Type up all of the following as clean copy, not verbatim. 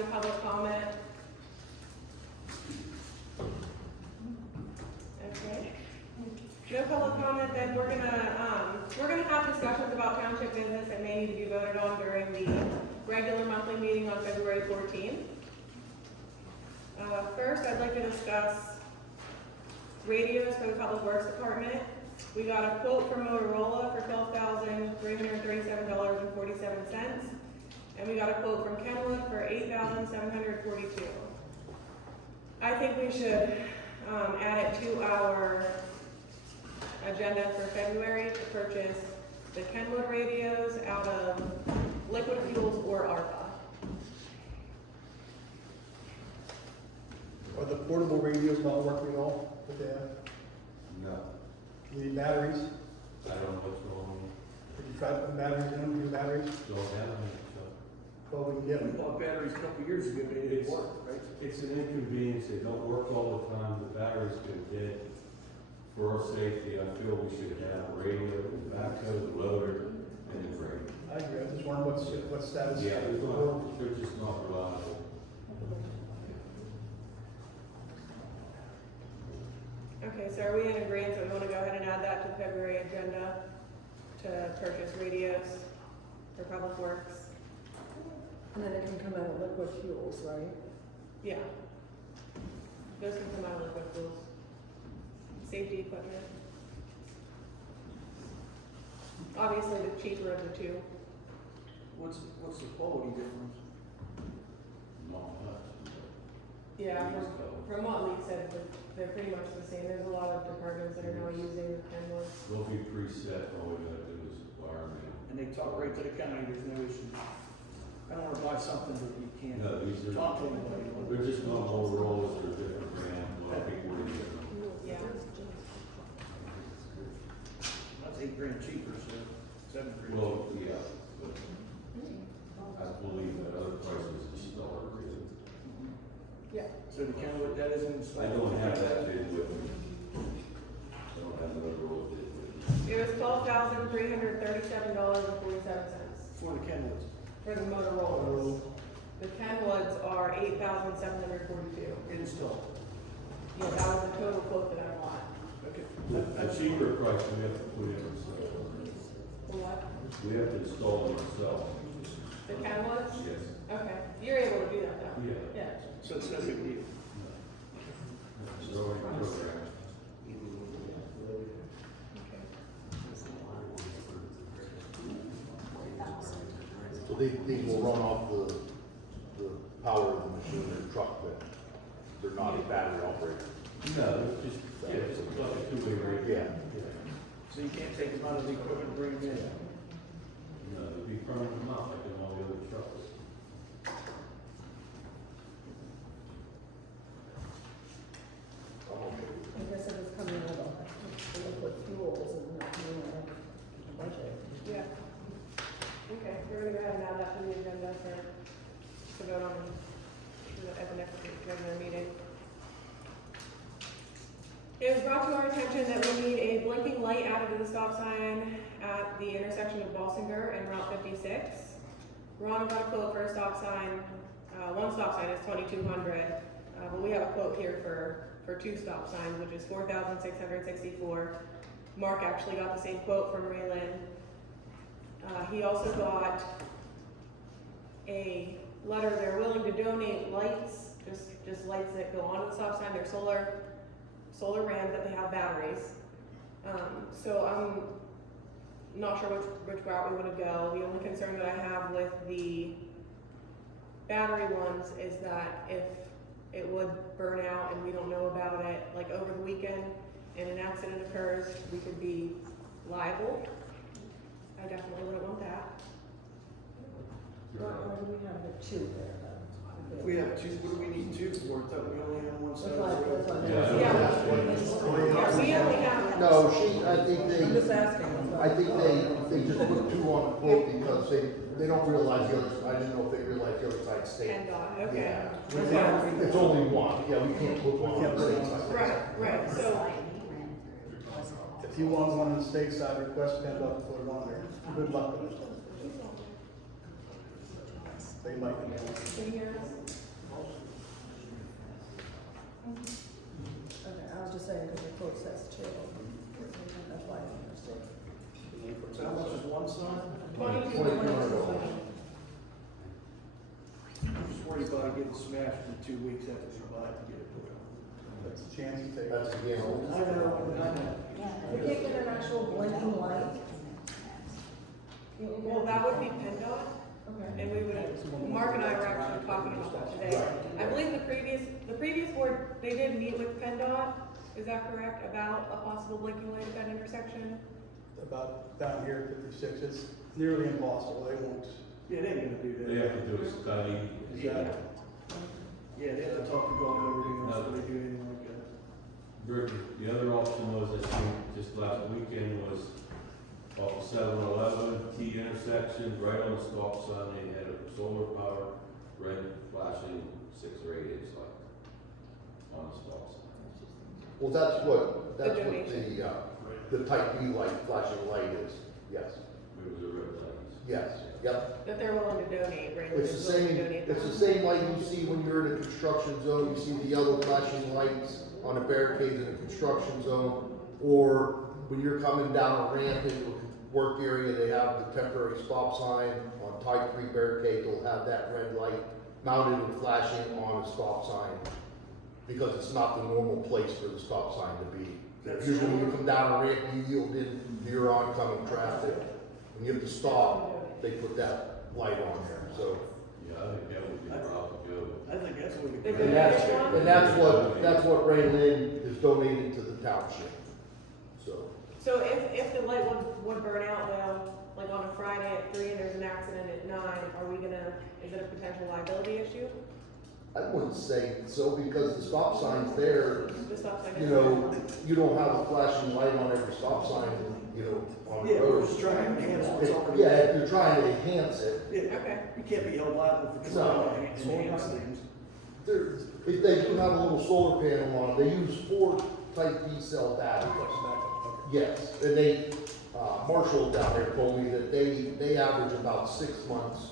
any public comment? Okay. No public comment, then we're gonna have discussions about township business that may need to be voted on during the regular monthly meeting on February 14th. First, I'd like to discuss radios for the Public Works Department. We got a quote from Motorola for $12,337.47, and we got a quote from Kenwood for $8,742. I think we should add it to our agenda for February to purchase the Kenwood radios out of liquid fuels or ARPA. Are the portable radios not working at all that they have? No, You need batteries? I don't know what's going on. Did you try to put batteries in them, new batteries? Don't have any, so. Well, we can get We them. bought batteries a couple years ago, they didn't work, right? It's an inconvenience, they don't work all the time, the batteries go dead. For our safety, I feel we should have a radio, the backhoe, the loader, and the brake. I agree, I just wonder what status. Yeah, they're just not reliable. Okay, so are we in agreement that we want to go ahead and add that to the February agenda to purchase radios for Public Works? And then it can come out of liquid fuels, right? Yeah. Those can come out of liquid fuels. Safety equipment. Obviously, the cheaper of the two. What's the quality difference? Not much. Yeah, from what Lee said, they're pretty much the same. There's a lot of departments that are now using the Kenwood. They'll be preset, all we gotta do is wire them in. And they talk right to the county, there's no issue. I don't wanna buy something that you can't No, these are, talk to anybody. they're just not Motorola's, they're different brand, a lot of people would get them. Yeah. That's $8,000 cheaper, so $7,000. Well, yeah, but I believe that other prices are still good. Yeah. So the Kenwood, that isn't installed? I don't have that bid with me. I don't have the overall bid with me. It was $12,337.47 For the Kenwoods. for the Motorola's. The Kenwoods are $8,742. Installed. Yeah, that was the total quote that I bought. Okay. A cheaper price, we have to put in ourselves. For what? We have to install them ourselves. The Kenwoods? Yes. Okay, you're able to do that though? Yeah. Yeah. So it's no big deal. It's already programmed. Okay. So these will run off the power of the machine or truck, but they're not a battery operated. No, it's just, yeah, just like a two-way radio. Yeah. So you can't take them out of the equipment and bring them in? No, it'd be burning them out like in all the other trucks. I guess if it's coming out of the liquid fuels and not coming out of the budget. Yeah. Okay, we're gonna go ahead and add that to the agenda to vote on at the next regular meeting. It was brought to our attention that we need a blinking light added to the stop sign at the intersection of Balsinger and Route 56. Ron got a quote for a stop sign, one stop sign is $2,200, but we have a quote here for two stop signs, which is $4,664. Mark actually got the same quote from Raylan. He also got a letter, they're willing to donate lights, just lights that go onto the stop sign, they're solar rams that they have batteries. So I'm not sure which route we want to go. The only concern that I have with the battery ones is that if it would burn out and we don't know about it, like over the weekend, and an accident occurs, we could be liable. I definitely wouldn't want that. Why do we have the two there then? If we have two, what do we need two for? I thought we only have one side. That's why Yeah. Yeah, we only have. No, I think I'm just they, asking. I think they just put two on the quote because they don't realize the other, I didn't know if they realized the other side state. PennDOT, okay. Yeah. It's only one, yeah, we can't put one on the state side. Right, so, If you want one on the state side, request PennDOT to put it on there. Good luck with it. They might be able to. can you hear us? So how much is one sign? $2,200. I'm just worried about it getting smashed in 2 weeks after we buy it to get it put on. That's a chance you take. That's a gamble. I know. You're taking an actual blinking light? Well, that would be PennDOT, Okay. and we would, Mark and I were actually talking about that today. I believe the previous board, they did meet with PennDOT, is that correct, about a possible blinking light at that intersection? About down here at 56, it's nearly impossible, they won't. Yeah, they ain't gonna do that. They have to do a study. Yeah. Yeah, they have to talk to God and everything else before they do anything like that. Brittany, the other option was, I think, just last weekend was off the 7-Eleven T intersection, right on the stop sign, they had a solar power, red flashing 6 or 8 inch light on the stop sign. Well, that's what donation. the type B light, flashing light is, yes, It was a red light. yes, yep. That they're willing to donate, right? It's the same, it's the same light you see when you're in a construction zone, you see the yellow flashing lights on the barricades in a construction zone, or when you're coming down a ramp in the work area, they have the temporary stop sign on type 3 barricade, they'll have that red light mounted and flashing on a stop sign, because it's not the normal place for the stop sign to be. Usually when you come down a ramp, you yield in to your oncoming traffic. When you have to stop, they put that light on there, so. Yeah, I think that would be a route to go. I think that's what we. They And that's what Ray Lynn is donating to the township, so. So if the light would burn out though, like on a Friday at 3 and there's an accident at 9, is it a potential liability issue? I wouldn't say so, because the stop sign's there, The stop sign is- you know, you don't have a flashing light on every stop sign, you know, on the Yeah, we're road. just trying to enhance what's already. Yeah, if you're trying to enhance it, Yeah, Okay. you can't be held liable for trying to enhance things. if they do have a little solar panel on, they use 4 type D cell batteries. Yes, and they, Marshall down there told me that they average about 6 months,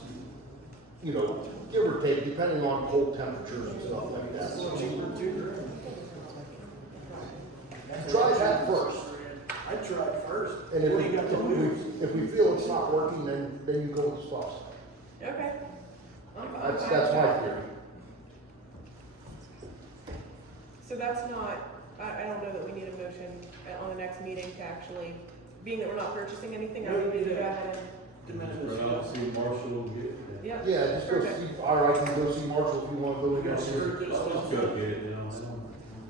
you know, give or take, depending on cold temperatures and stuff like that. That's cheaper too. Try that first, I tried first. and What do you got to lose? if we feel it's not working, then you go with the stop sign. Okay. That's my theory. So that's not, I don't know that we need a motion on the next meeting to actually, being that we're not purchasing anything, I would need to go ahead and, Just run out, see Marshall and get, yeah. Yeah, just go Perfect. see, or I can go see Marshall if you wanna go We're in gonna there. skirt this let's stuff. go get it, you know.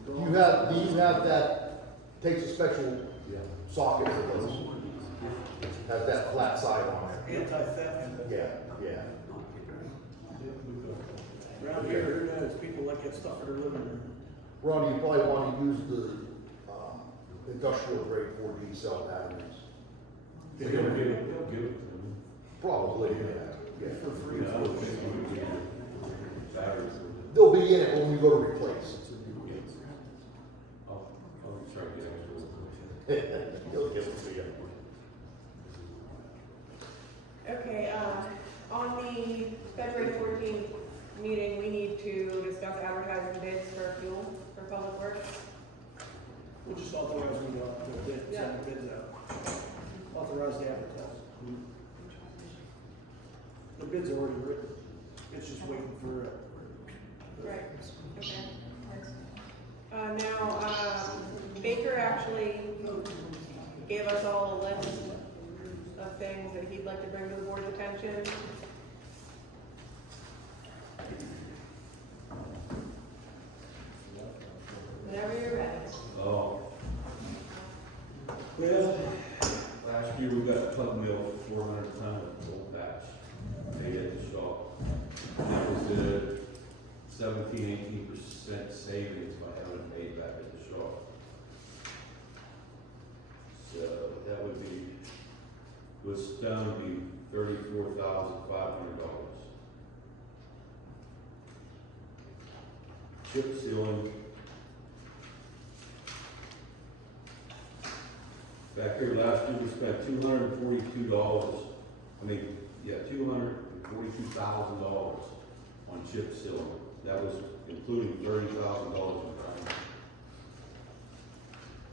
Do you have that, takes a special Yeah. socket for those? Has that flat side on there? Anti-theft. Yeah, yeah. Around here, who knows, people like that stuff in their living room. Ronnie, you probably wanna use the, industrial grade 4D cell batteries. They'll give it to them. Probably, yeah. For free. Yeah, I would think we would get batteries. They'll be in it when we go to replace. I'll try to get extra. He'll give it to you. Okay, on the February 14th meeting, we need to discuss advertising bids for fuel for public works. We'll just authorize them to bid, send the bids out. Authorize the advertise. The bids are already written. It's just waiting for, Right, okay. Baker actually gave us all a list of things that he'd like to bring to the board's attention. Whenever you're ready. Oh. Well, last year we got plug mill 400 ton of old batch. They at the shop. And that was a 17–18% savings by having it paid back at the shop. So that would be, was down to be $34,500. Chip sealing. Back here last year, we spent $242, $242,000 on chip sealing. That was including $30,000 in primer.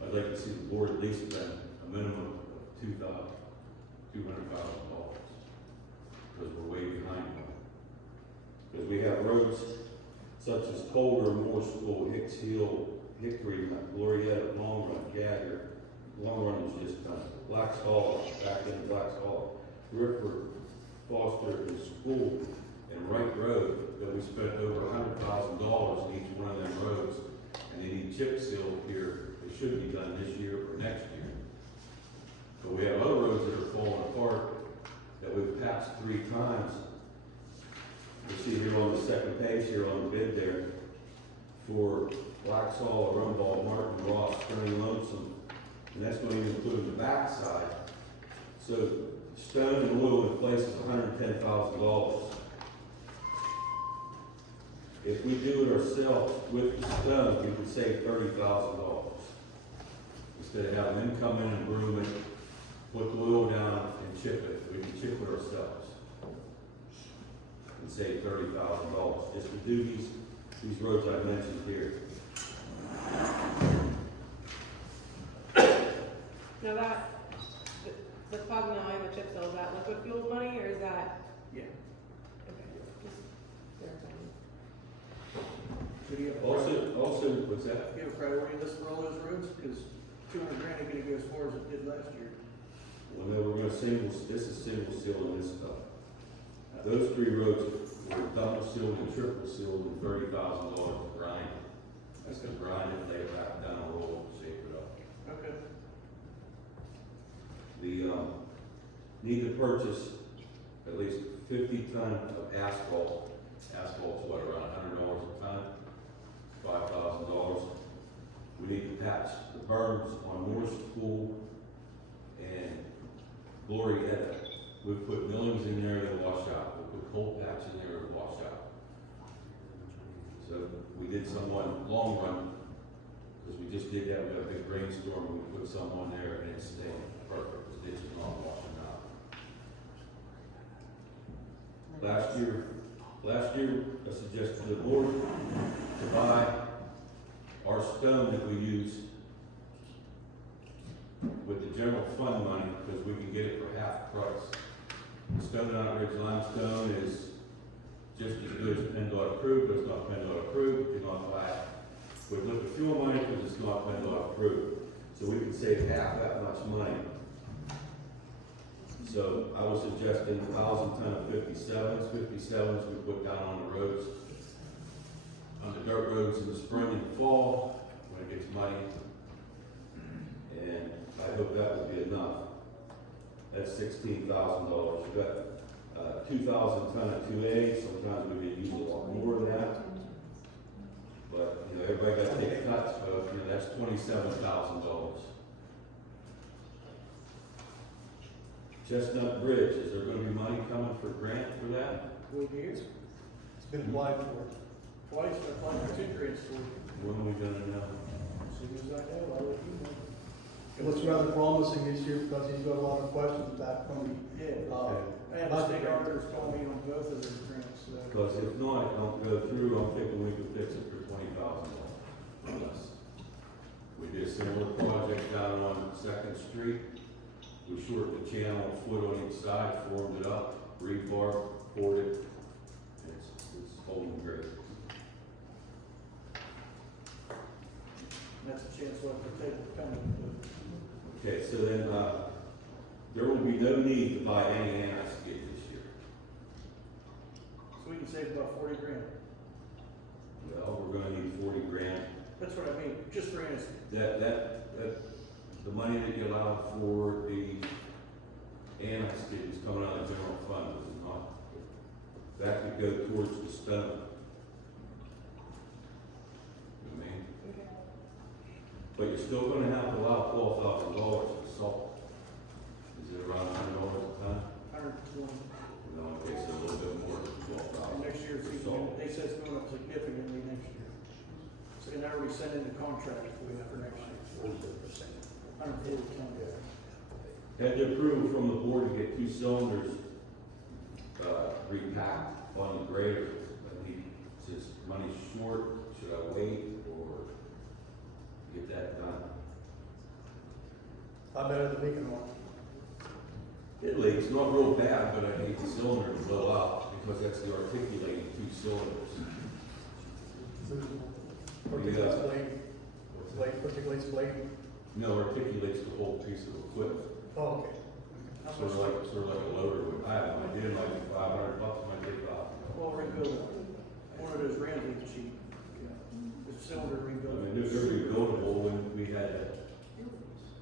I'd like to see the board at least spend a minimum of $200,000, because we're way behind them. Because we have roads such as Colder, Moore School, Hicks Hill, Hickory, Glorietta, Long Run, Gagger. Long Run was just done. Black's Hollow, back in Black's Hollow, Rifford, Foster, and School, and Wright Road, that we spent over $100,000 in each one of them roads. And they need chip seal here. It should be done this year or next year. But we have other roads that are falling apart that we've patched 3 times. You see here on the second page here on the bid there, for Blacksall, Rumball, Martin, Ross, Stony, Lonesome, and that's going to even include the backside. So stone and oil in place is $110,000. If we do it ourselves with the stone, we could save $30,000. Instead of having them come in and broom it, put the oil down and chip it, we can chip it ourselves and save $30,000 just to do these roads I mentioned here. Now that, the plug nine, the chip seal, is that liquid fuels money, or is that? Yeah. Okay, just verifying. So do you have a Also, what's that? do you have a priority list for all those roads? Because 200 grand ain't gonna go as far as it did last year. Well, no, we're gonna this is single seal and this stuff. Those 3 roads were double sealed and triple sealed and $30,000 to grind. That's gonna grind it, lay it back down, roll it, shape it up. Okay. Need to purchase at least 50 ton of asphalt. Asphalt's what, around $100 a ton? $5,000. We need to patch the berms on Moore School and Glorietta. We put millings in there to wash out. We put cold patch in there to wash out. So we did someone long run, because we just did that, we got a big rainstorm, and we put some on there and it's staying perfect. The ditch is not washing out. Last year, I suggested to the board to buy our stone that we use with the general fund money, because we can get it for half the price. The Stone Out Ridge limestone is just as good as PennDOT approved, but it's not PennDOT approved, you cannot buy it with liquid fuel money, because it's not PennDOT approved. So we can save half that much money. So I was suggesting 1,000 ton of 57s. 57s we put down on the roads, on the dirt roads in the spring and fall, when it gets muddy. And I hope that will be enough. That's $16,000. You've got 2,000 ton of 2A. Sometimes we can use a lot more than that. But, you know, everybody got to take cuts, but, you know, that's $27,000. Chestnut Bridge, is there gonna be money coming for grant for that? Will be here. It's been applied for. Twice, I applied for 2 grants for it. When are we gonna know? As soon as I know, I'll let you know. It looks rather promising this year because he's got a lot of questions back from Yeah. the, I had the state auditors call me on both of those grants, so. Because if not, it don't go through, I'm thinking we could fix it for $20,000 less. We did a similar project down on Second Street. We shortened the channel a foot on each side, formed it up, rebar, poured it, and it's holding great. That's a chance we'll have to take it coming. Okay, so then, there will be no need to buy any anti-skid this year. So we can save about 40 grand. Well, we're gonna need 40 grand. That's what I mean, just for instance. The money that you allow for the anti-skid is coming out of the general fund, is it not? That could go towards the stone. You know what I mean? Okay. But you're still gonna have to allow $12,000 for salt. Is it around $100 a ton? 120. No, okay, so a little bit more than And 12,000 next year, it's for even, salt. they said it's going up significantly next year. So, and I already sent in the contract for that for next year. 140 tons. Had the approval from the board to get 2 cylinders, repacked on the grader. I need, since money's short, should I wait or get that done? I bet the weekend one. It leaks, not real bad, but I hate the cylinder to blow out, because that's the articulating two cylinders. Articulates blade, articulates blade. No, articulates the whole piece of equipment, Oh, okay. sort of like a loader would. I have no idea, like $500 might take off. Well, rebuild one of those Ramsey cheap, the cylinder I rebuild. mean, they're rebuildable. When we had a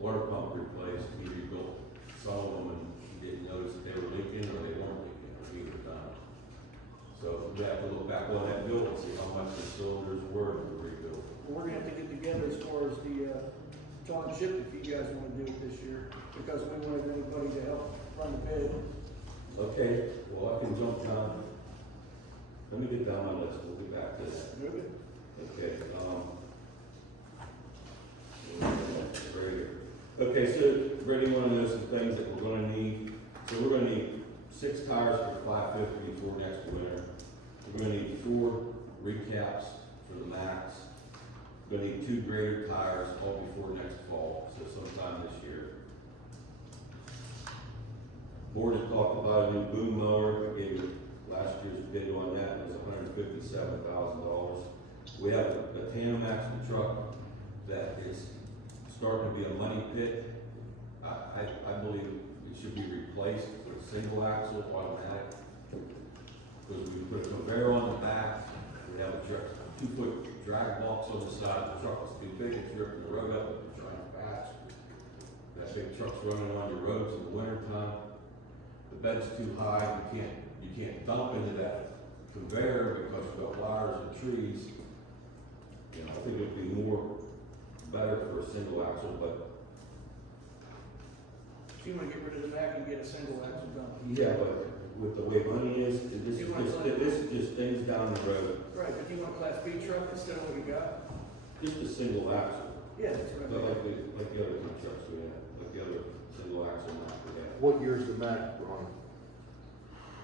water pump replaced, he rebuilt some of them, and he didn't notice if they were leaking or they weren't leaking, or either time. So we have to look back on that bill and see how much the cylinders were to rebuild. We're gonna have to get together as far as the, Township, if you guys wanna do it this year, because we wanted anybody to help run the bid. Okay, well, I can jump down. Let me get down my list, we'll get back to that. Move it. Okay, right here. Okay, so Brady, one of those things that we're gonna need, so we're gonna need 6 tires for 550 for next winter. We're gonna need 4 recaps for the max. We're gonna need 2 grader tires all before next fall, so sometime this year. Board has talked about a new boom mower. I gave you last year's bid on that, it was $157,000. We have a tandem axle truck that is starting to be a money pit. I believe it should be replaced with a single axle automatic. Because we put a conveyor on the back, we have a 2-foot drag box on the side, the truck is too big, it's ripping the road up, we're trying to patch. That big truck's running on your roads in the winter time. The bed's too high, you can't dump into that conveyor because you've got wires and trees. You know, I think it'd be better for a single axle, but So you wanna get rid of the back and get a single axle done? yeah, but with the way money is, this is just things down the road. Right, but you want a class B truck instead of what you got? Just a single axle, Yeah, that's what but I mean. like the other two trucks we have, like the other single axle ones we have. What year's the Mac, Ron?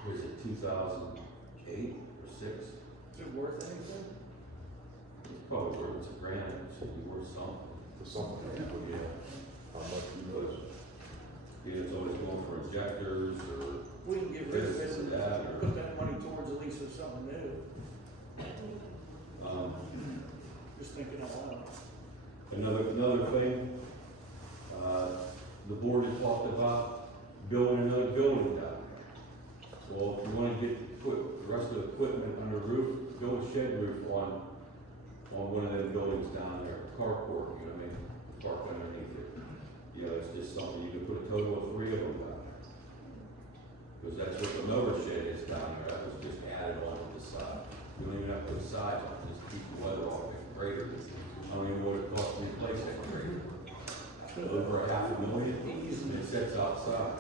Was it 2008 or 6? Is it worth anything? It's probably worth, it's $1,000, it should be worth something. For something? Yeah. How much you know? Yeah, it's always going for injectors or We can get rid of this it and that, or, and put that money towards at least of something new. Just thinking out loud. another thing, the board has talked about building another building down there. So if you wanna put the rest of the equipment under the roof, build a shed roof on one of them buildings down there, carport, you know what I mean? Park underneath it. You know, it's just something, you can put a total of 3 of them down there. Because that's what the mower shed is down there, that was just added on to the side. You don't even have to put sides on, just keep the weather off it, greater. I don't even know what it costs to replace that grader. Over $500,000, and it sits outside.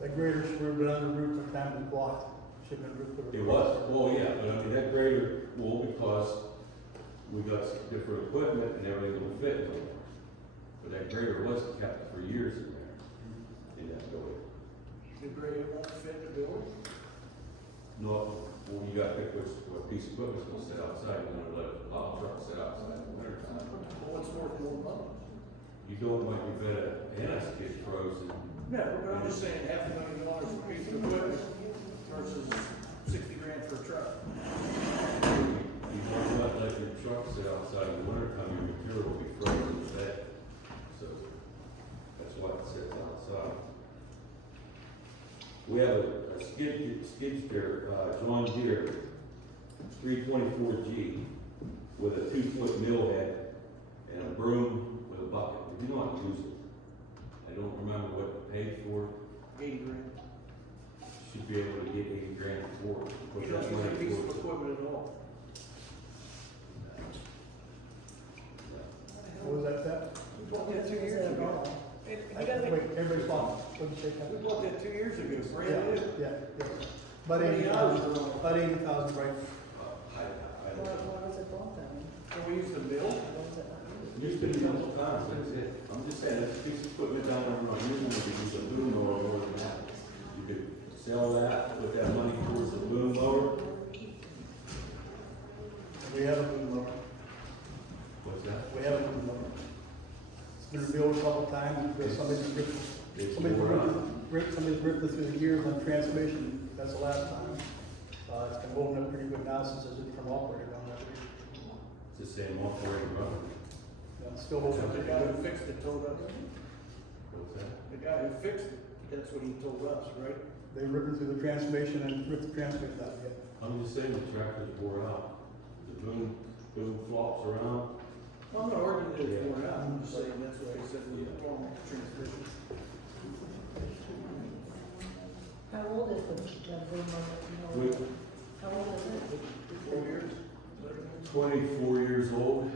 That grader should have been on the roof at the time it blocked. Should have been roof. It was, well, yeah, but I mean, that grader, well, because we got some different equipment and everything will fit in there. But that grader was kept for years in there, in that building. The grader won't fit the building? No, well, you gotta pick what piece of equipment's gonna sit outside, you wanna let a plow truck sit outside in the winter time. Well, what's worth more money? You know, it might be better, and it's get frozen. No, but I'm just saying $500,000 for a piece of equipment versus $60,000 for a truck. You want to let your truck sit outside in the winter time, your material will be frozen to death. So that's why it sits outside. We have a skid steer, John Deere, 324G, with a 2-foot mill head and a broom with a bucket. We do not use it. I don't remember what we paid for it. $80,000. Should be able to get $80,000 for it. Put You don't that use money a piece of towards it. equipment at all. What was that, Pat? We bought that 2 years ago. He doesn't, Wait, everybody's fine. What did you say, Pat? We bought that 2 years ago, Yeah, brand new. yeah. About How many hours 80,000, were on it? about 80,000, right? I don't Why, know. why was it bought then? Can we use the mill? Why was it not used? Used to be a couple times, that's it. I'm just saying, that's a piece of equipment down there, we're not using it, we use a boom mower more than that. You could sell that, put that money towards the boom mower. We have a boom mower. What's that? We have a boom mower. It's been rebuilt a couple times, but somebody It's somebody wore threw out. it. somebody's ripped it through the gears on transmission, that's the last time. It's been holding up pretty good now since there's a different operator on that. It's the same operating running. It's still holding up The pretty guy good. who fixed it told us, What's that? the guy who fixed it, that's what he told us, right? They ripped it through the transmission and ripped the transmission out yet. I'm just saying the tractor's wore out. The boom flops around. Well, I'm not arguing that it's Yeah. worn out, I'm just saying that's what I said was Yeah. wrong with the transmission. How old is that boom mower, you know? We- How old is it? 4 years? 24 years old.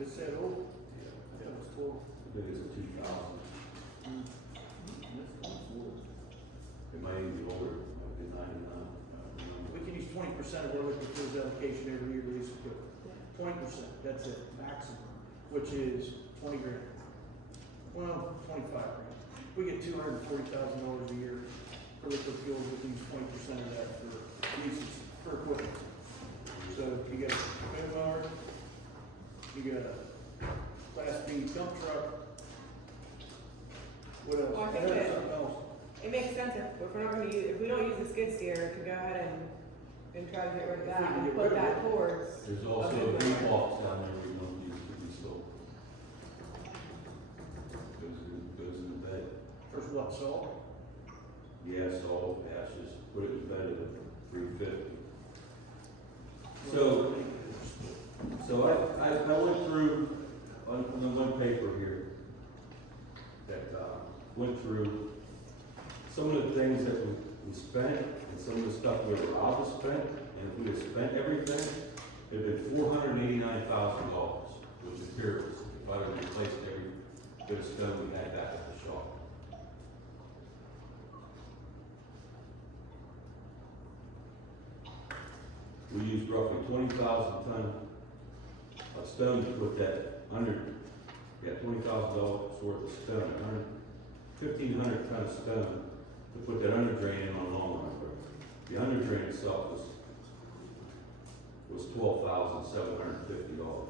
Is that old? Yeah, it's 12. I think it's 2000. It might even be older, it might be 99. I don't remember. We can use 20% of our liquid fuels allocation every year to lease equipment. 20%, that's it, maximum, which is 20 grand. Well, 25 grand. We get $240,000 a year for liquid fuels, we can use 20% of that for leases, for equipment. So you got a boom mower, you got a Class B dump truck. What else? Well, I think What else? that- Something else. It makes sense if we're not gonna use, if we don't use the skid steer, to go ahead and try to get rid of that If we can and get put rid of that it. towards. There's also a good heat mower. box down there we don't use to be sold. Goes in the bed. First what, salt? Yeah, salt, ashes, put it in bed at 350. So I went through, on the one paper here, that, went through some of the things that we spent, and some of the stuff we were allowed to spend, and if we had spent everything, it'd been $489,000, which appears, if I had replaced every bit of stone we had back at the shop. We used roughly 20,000 ton of stone to put that under, yeah, $20,000 worth of stone, 1,500 ton of stone to put that under drain in on Long Run Road. The under drain itself was $12,750.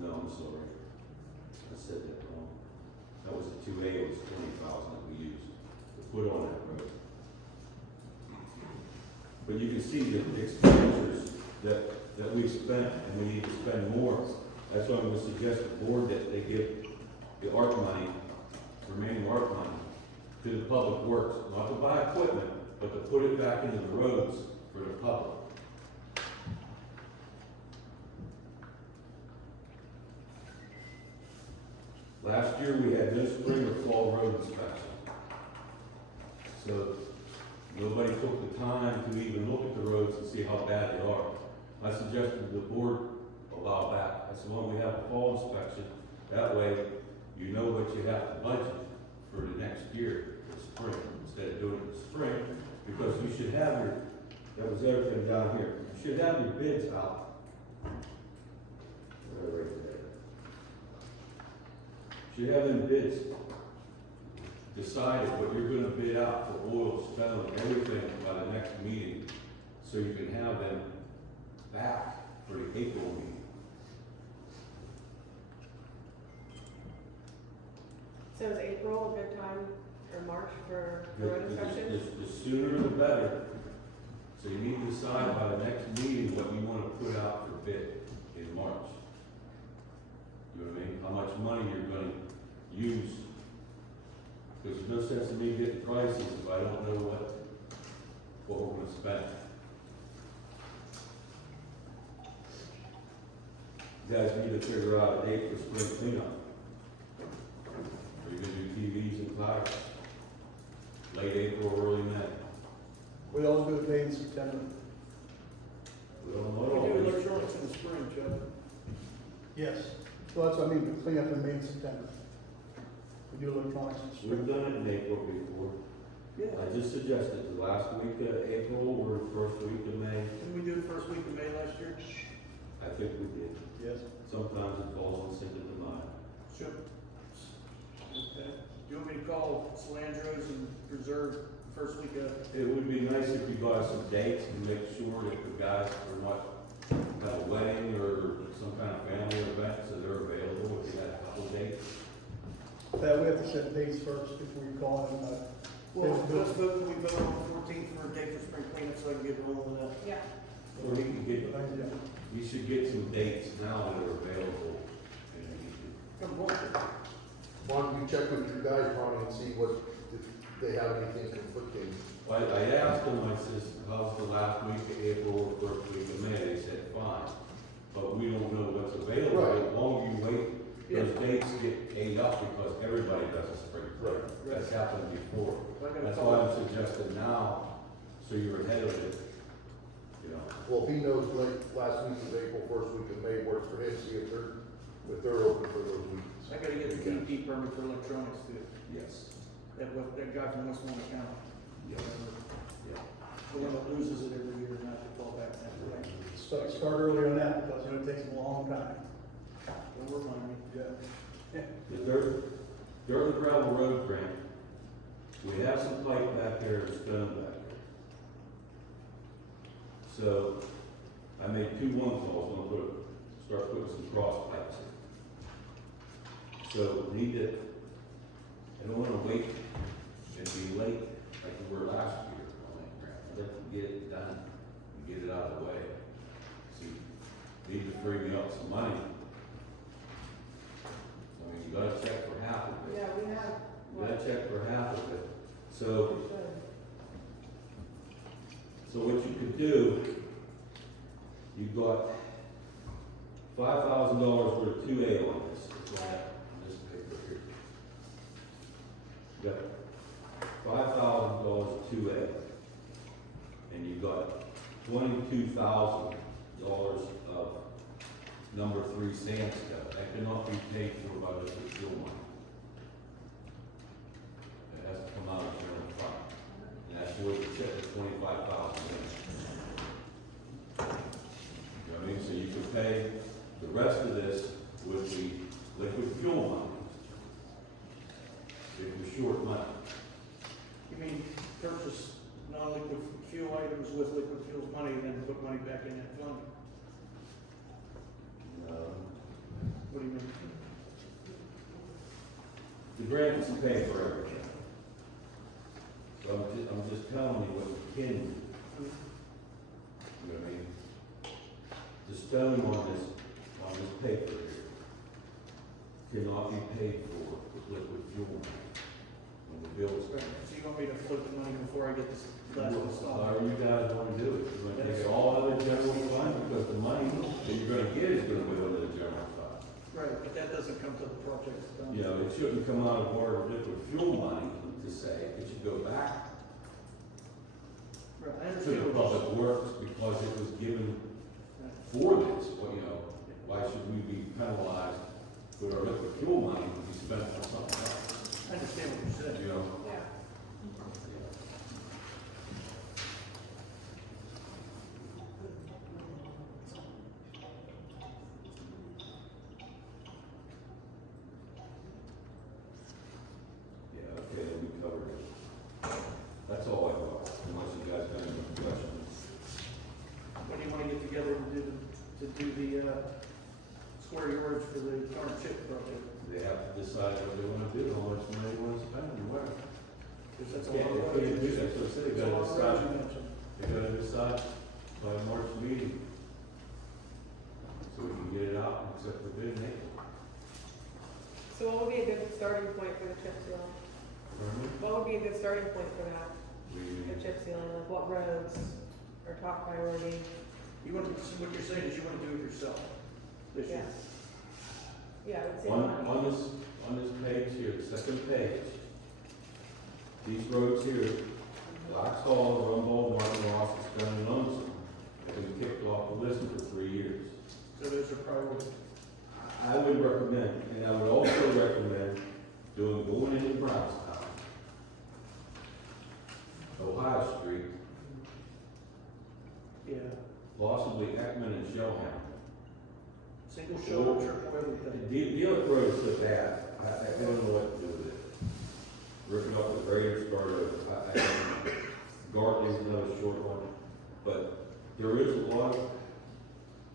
No, I'm sorry. I said that wrong. That was the 2A, it was 20,000 that we used to put on that road. But you can see the expenditures that we spent, and we need to spend more. That's why I'm gonna suggest the board that they give the ARC money, remaining ARC money, to the public works, not to buy equipment, but to put it back into the roads for the public. Last year, we had no spring or fall road inspection. So, nobody took the time to even look at the roads and see how bad they are. I suggested to the board a while back, I said, well, we have a fall inspection, that way you know what you have to budget for the next year, the spring, instead of doing it in the spring, because you should have your, that was everything down here, you should have your bids out. Right there. Should have them bids decided what you're gonna bid out for oil, stone, everything by the next meeting, so you can have them back for the April meeting. So is April a good time, or March for road inspection? The sooner the better. So you need to decide by the next meeting what you wanna put out for bid in March. You know what I mean? How much money you're gonna use. Because there's no sense in me getting prices if I don't know what we're gonna spend. You guys need to figure out a date for spring cleanup. Are you gonna do TVs and clouds? Late April, early May? We always do it May and September. We don't We know. do electronics in the spring, Chuck. Yes. So that's what I mean, clean up in May and September. We do electronics in We've spring. done it in April before. Yeah. I just suggested the last week of April or the first week of May. Didn't we do the first week of May last year? I think we did. Yes. Sometimes it falls on Cinco de Mayo. Sure. Okay. Do you want me to call Solandros and reserve first week of? It would be nice if you got some dates and make sure that the guys are not at a wedding or some kind of family event, so they're available if you had a couple dates. That way, said dates first before you call them, Well, let's vote, can we vote on the 14th for a date for spring cleanup so I can get rolling with that? Yeah. Or we can get, we should get some dates now that are available. And we can- Come on. Why don't you check with your guys, Ronnie, and see what, if they have anything conflicting? I asked them, I says, how's the last week of April or first week of May? They said, fine. But we don't know what's available. Right. The longer you wait, those dates get ate up because everybody does a spring cleanup. Right. That's happened before. I got a That's couple- why I'm suggesting now, so you're ahead of it, you know. Well, if he knows like last week of April, first week of May works for him, see if they're open for those weeks. I gotta get the DEP permit for electronics too. Yes. That guy from Westmoreland County. Yes. Yeah. The one that loses it every year and I have to call back and after that. Start early on that, because it takes them a long time. Don't remind me. Yeah. The dirt and gravel road grant, we have some pipe back there and stone back there. So, I made 2 1-calls, I'm gonna start putting some cross pipes in. So, we need to, I don't wanna wait and be late like we were last year on that grant. I'd like to get it done and get it out of the way. See, need to free me up some money. I mean, you gotta check for half of it. Yeah, we have. You gotta check for half of it. So, what you could do, you've got $5,000 worth of 2A on this, it's on this paper here. You got $5,000 of 2A, and you got $22,000 of number 3 sandstone. That cannot be paid for by the fuel money. It has to come out of general fund. And that's where you check the 25,000 in. You know what I mean? So you can pay, the rest of this would be liquid fuel money. If you're short money. You mean purchase non-liquid fuel items with liquid fuels money and then put money back in that fund? What do you mean? The grants pay for everything. So I'm just telling you what you can do. You know what I mean? The stone on this paper here cannot be paid for with liquid fuel money. When the bill's So you want me to float the money before I get this last one stopped? however you guys wanna do it. You're gonna take it all out of the general fund, because the money that you're gonna get is gonna go into the general fund. Right, but that doesn't come till the project's done. You know, it shouldn't come out of our liquid fuel money to say, it should go back Right, I to understand the what you're public works because it was given for this. Well, you know, why should we be penalized with our liquid fuel money to be spent on something else? I understand what you're saying. You know? Yeah. Yeah, okay, we covered it. That's all I got, unless you guys got any questions. When do you wanna get together to do the, square yards for the Township project? They have to decide what they wanna do, how much money they wanna spend, and where. Cause that's a Yeah, lot of they roads. can't do that, so I said they That's a gotta lot of roads decide, you mentioned. they gotta decide by March meeting. So we can get it out, and accept the bid in April. So what would be a good starting point for the chip seal? What would be a good starting point for that, the chip sealing, like what roads are top priority? You want to, what you're saying is you wanna do it yourself this year? Yes. Yeah, I would say On this page here, the second page, these roads here, Blackstall, Rumble, Martin Ross, Stone, and Lonesome, have been kicked off the list for 3 years. So those are priorities. I would recommend, and I would also recommend going into Brownstown, Ohio Street, Yeah. possibly Ekman and Shellhammer. Single shoulder, triple everything. Deal with roads so bad, I don't know what to do with it. Ripping up the grader starter, I don't know. Gartley's another short one, but there is a lot of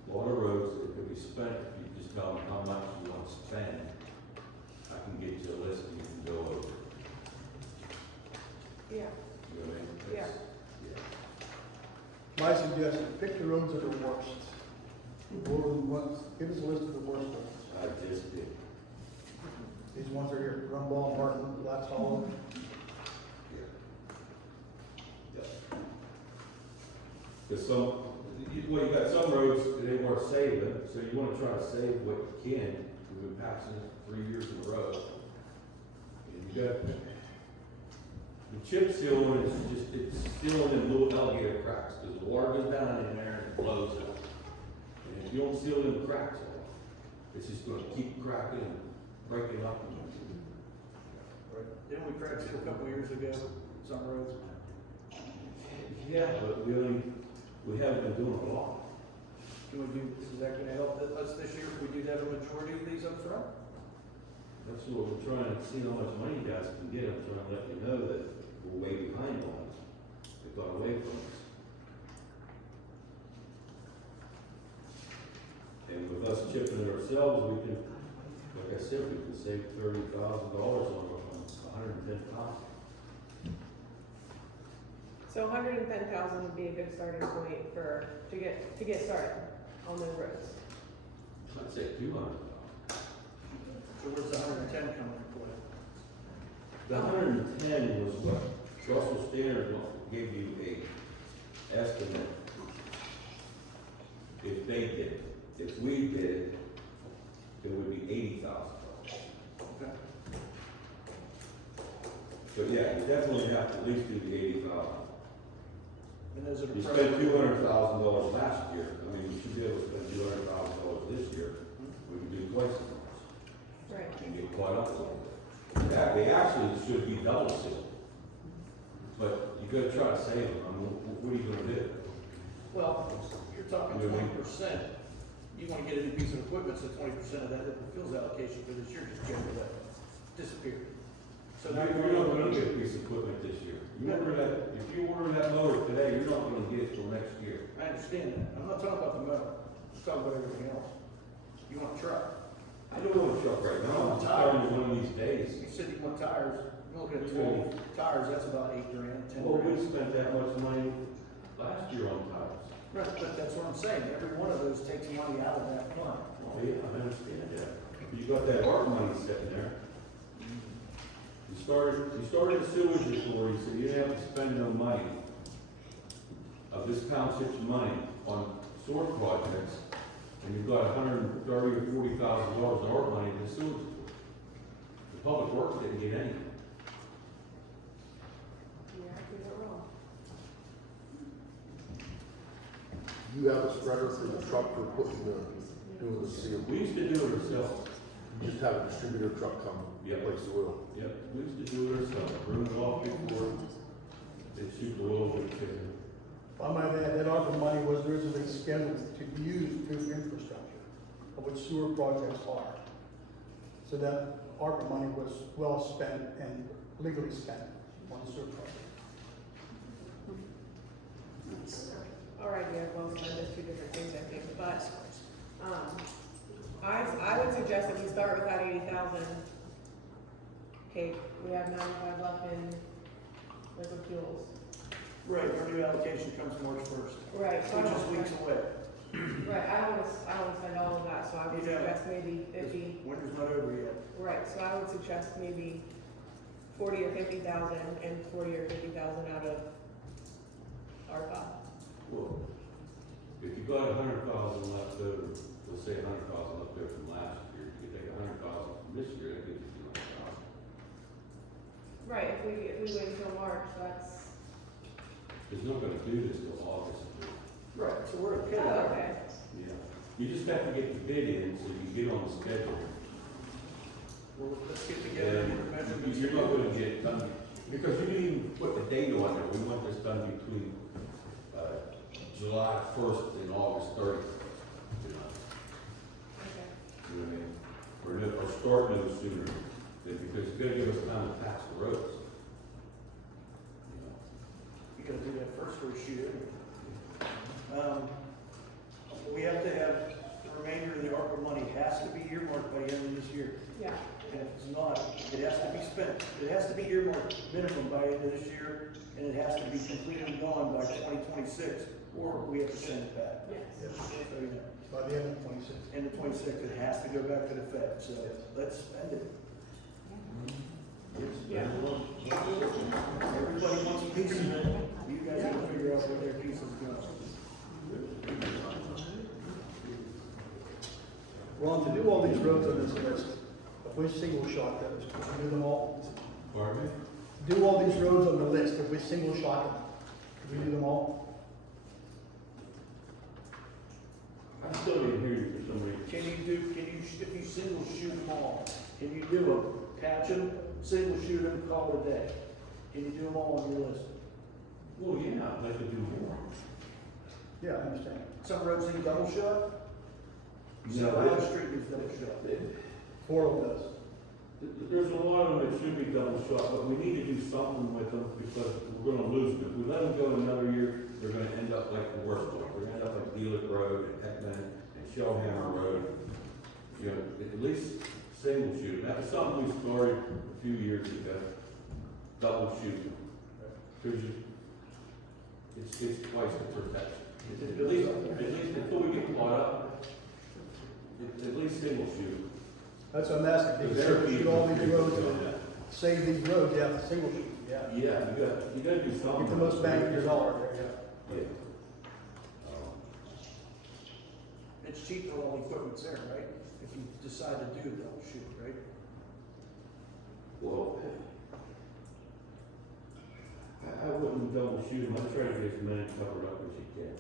roads that could be spent if you just tell them how much you want to spend I can get you a list and you can go over. it. Yeah, You know what I mean? Yeah. Yeah. My suggestion, pick the roads that are worst. Give us a list of the worst ones. I just did. These ones are here, Rumball, Martin, Black's Hollow. Yeah. Cause well, you got some roads that ain't worth saving, so you wanna try to save what you can. We've been patching it 3 years in a row. And you got, the chip sealing is just, it's sealing in little alligator cracks, cause the water goes down in there and it blows out. And if you don't seal them cracks off, it's just gonna keep cracking and breaking up. Didn't we crack seal a couple of years ago, some roads? Yeah, but we haven't been doing a lot. Can we do, is that gonna help us this year if we do have a majority of these up front? That's what we're trying to see how much money you guys can get. I'm trying to let you know that we're way behind on it. They got away from us. And with us chipping it ourselves, we can, like I said, we can save $30,000 on 110,000. so 110,000 would be a good starting point to get started on those roads. I'd say 200,000. So where's the 110 coming from? The 110 was what Russell Standard gave you a estimate. If they did it. If we did it, it would be $80,000. Okay. But yeah, you definitely have to at least do the 80,000. And those are. You spent $200,000 last year. I mean, you should be able to spend $200,000 this year. We can do twice as much Right. and get caught up a little bit. Yeah, they actually should be double sealed. But you gotta try to save them. I mean, what are you gonna do? Well, you're talking 20%. You wanna get a new piece of equipment, so 20% of that fuels allocation for this year just go away, disappear. So now You're not gonna get a piece of equipment this year. You order that, if you order that mower today, you're not gonna get it till next year. I understand that. I'm not talking about the mower. I'm talking about everything else. You want a truck. I don't want a truck right now. I'm tired of one of these days. You said you want tires. You're looking at 12 tires, that's about $8 grand, 10 Well, we grand. spent that much money last year on tires. Right, but that's what I'm saying. Every one of those takes money out of that fund. Oh, yeah, I understand that. You got that ARP money sitting there. You started a sewage authority, so you didn't have to spend no money of this township's money on sewer projects, and you've got $130,000 or $40,000 of ARP money in the sewage authority. The public works didn't get anything. Yeah, I think they're wrong. You have a spreader for the truck for putting doing the seal. We used to do it ourselves. You just have a distributor truck come Yep. replace the oil. Yep, we used to do it ourselves, bring it off before they shoot the oil with chicken. If I might add, that ARPA money was originally scheduled to be used to infrastructure, of which sewer projects are. So that ARPA money was well spent and legally spent on the sewer project. All right, yeah, well, so there's two different things, I think, but, I would suggest that we start with that 80,000. Okay, we have 95 left in liquid fuels. Right, our new allocation comes March 1st, Right. So I which don't is weeks spend- away. Right, I don't wanna spend all of that, so I would You don't. suggest maybe 50. Winter's not over yet. Right, so I would suggest maybe 40 or 50,000 and 40 or 50,000 out of ARPA. Well, if you got 100,000 left over, let's say 100,000 left over from last year, you could take 100,000 from this year, that gives you 200,000. Right, if we wait until March, that's, It's not gonna do this till August. Right, so we're okay. oh, okay. Yeah. You just have to get the bid in so you get on the schedule. Well, let's get together and And measurements. you're not gonna get it done, because you didn't even put the date on it, we want this done between, July 1st and August 30th. You know, Okay. you know what I mean? Or start no sooner, because it's gonna give us time to patch the roads. You know? You gotta do that first for a shoot. We have to have the remainder of the ARPA money has to be earmarked by the end of this year. Yeah, And if it's not, it has to be spent, it has to be earmarked minimum by the end of this year, and it has to be completely gone by 2026, or we have to send it back. Yes. So, you know, By the end of '26. end of 26, it has to go back to the Fed, so let's spend it. Yeah. Everybody wants a piece of it, you guys gotta figure out where their piece is going. Ron, to do all these roads on this list, if we single shot those, can we do them all? Pardon me? Do all these roads on the list, if we single shot them, can we do them all? I still didn't hear you for some reason. If you single shoot them all, can you do them, patch them, single shoot them, call it a day? Can you do them all on your list? Well, yeah, I'd like to do more. Yeah, I understand. Some roads need double shot, No, some High Street needs double shot. Four of those. There's a lot of them that should be double shot, but we need to do something with them because we're gonna lose them. If we let them go another year, they're gonna end up like the worst one. They're gonna end up like Dealick Road and Heckman and Shellhammer Road. You know, at least single shoot. That was something we started a few years ago. Double shoot. Cause it's twice the protection. At least until we get caught up, at least single shoot. That's what I'm asking, if you shoot all these roads, and save these roads, you have to single shoot, yeah. Yeah, you gotta do something. Get the most bang for your dollar there, yeah. Yeah. It's cheaper while the equipment's there, right? If you decide to do a double shoot, right? Well, I wouldn't double shoot them. I try to get as many covered up as you can.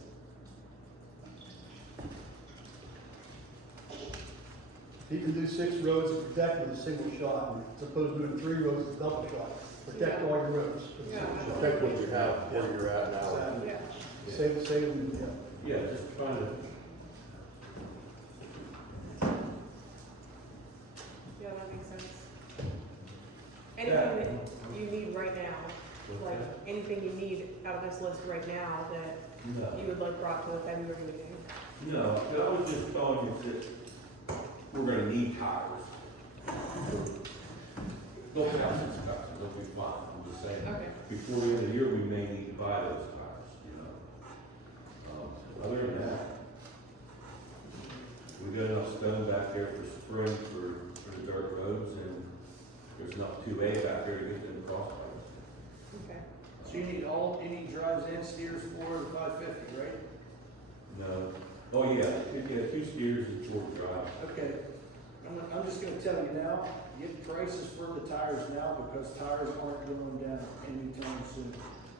If you can do 6 roads to protect with a single shot, as opposed to doing 3 roads with a double shot, protect all your roads. with a single Yeah. shot. Protect what you have, where you're at now. Yeah. Save them, yeah. Yeah, just trying to, Yeah, that makes sense. Anything that you need right now, like anything you need out of this list right now that you would like brought to the February meeting? no, I was just telling you that we're gonna need tires. They'll pass inspection, they'll be fine. I'm just saying, Okay. before the end of the year, we may need to buy those tires, you know. Other than that, we got enough stone back there for spring for the dirt roads, and there's enough 2A back there to get them crossroads. Okay. So you need drives and steers for the 550, right? No, oh yeah, 2 steers and 4 drives. Okay, I'm just gonna tell you now, get prices for the tires now, because tires aren't going down anytime soon.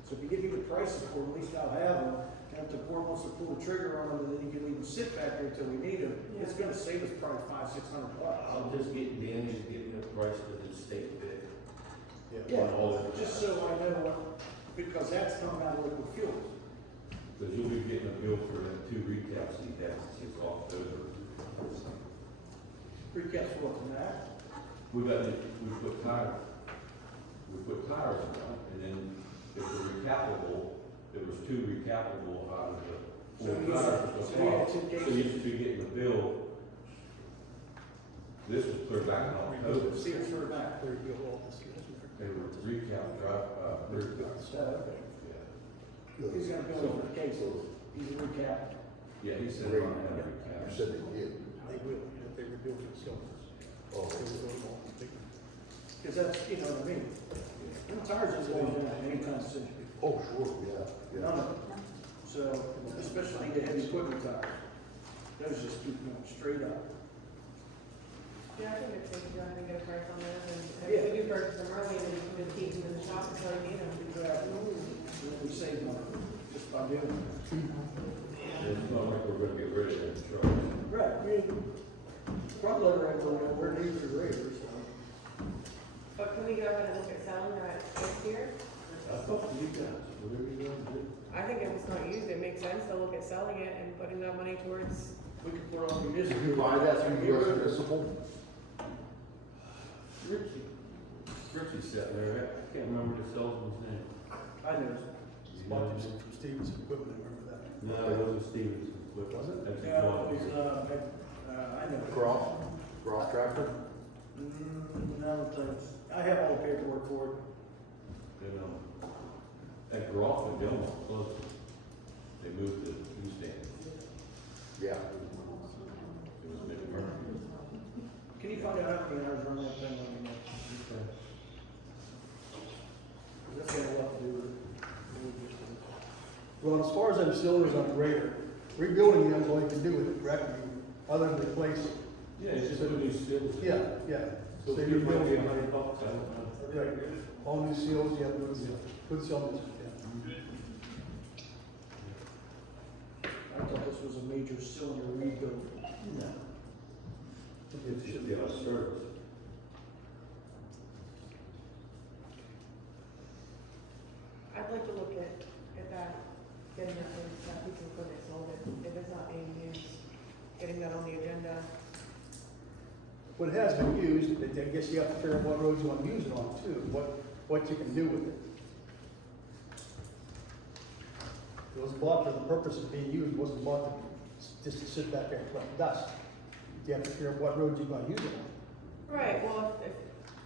So if you give me the prices for them, at least I'll have them, and if the board wants to pull the trigger on them, and then you can leave them sit back there until we need them, it's gonna save us probably $500-600. I'm just getting Danny to give me a price for the state bid. Yeah, On all of it. just so I know what, because that's coming out of liquid fuels. Because you'll be getting a bill for the 2 recaps he has, it's off over. Recaps for what, that? We put tires in them, and then if they're recapable, there was 2 recapable out of the 4 So tires. you had 2 cases. So you should be getting a bill. This was clear back in October. See, it's for that. There you go, all this. They were recap drive, Okay. yeah. He's gonna bill you for the cases, he's a recap. Yeah, he said they don't have You recaps. said they did. They will, if they were doing it themselves. Oh, They will do them all. Cause that's, you know what I mean? Them tires is going down anytime soon. oh, sure, yeah, yeah. None of them. So, especially the heavy equipment tires. Those just keep going straight up. Yeah, I think it's safe to go ahead and get a price on those, and Yeah. if we do purchase them early, then you can just keep them in the shop until you need them. Exactly. And then we save money just by doing it. It's not like we're gonna get rid of them trucks. Right, I mean, front loader ain't going nowhere, neither is razor, so. But can we go ahead and look at selling that this year? That's up to you guys, whatever you want to do. I think if it's not used, it makes sense to look at selling it and putting that money towards, We could put on the Did you buy that through US Municipal? Richie sat there, I can't remember the salesman's name. I know. You know Bought his this name? from Stevens Equipment, I remember that. No, it wasn't Stevens. Was it? That's Yeah, John. he's, I know. Croft tractor? No, thanks. I have all the paperwork for it. You know, that Groff and Gilmore closed. They moved the newsstand. Yeah. It was a bit murky. Can you find out how many hours run that thing on me? That's got a lot to do with it. Well, as far as them cylinders on the grader, rebuilding them is all you can do with it, correct? I mean, other than replace it. Yeah, it's just a new skills. Yeah, yeah. So So you you're might be building, $100, I don't know. right, all new seals, yeah, good cylinders, yeah. I thought this was a major cylinder rebuild. No. It should be on service. I'd like to look at that, getting that piece of equipment sold, if it's not being used, getting that on the agenda. When it has been used, I guess you have to figure out what roads you want to use it on too, what you can do with it. It was bought for the purpose of being used, it wasn't bought just to sit back there and collect dust. You have to figure out what roads you're gonna use it on. Right, well, if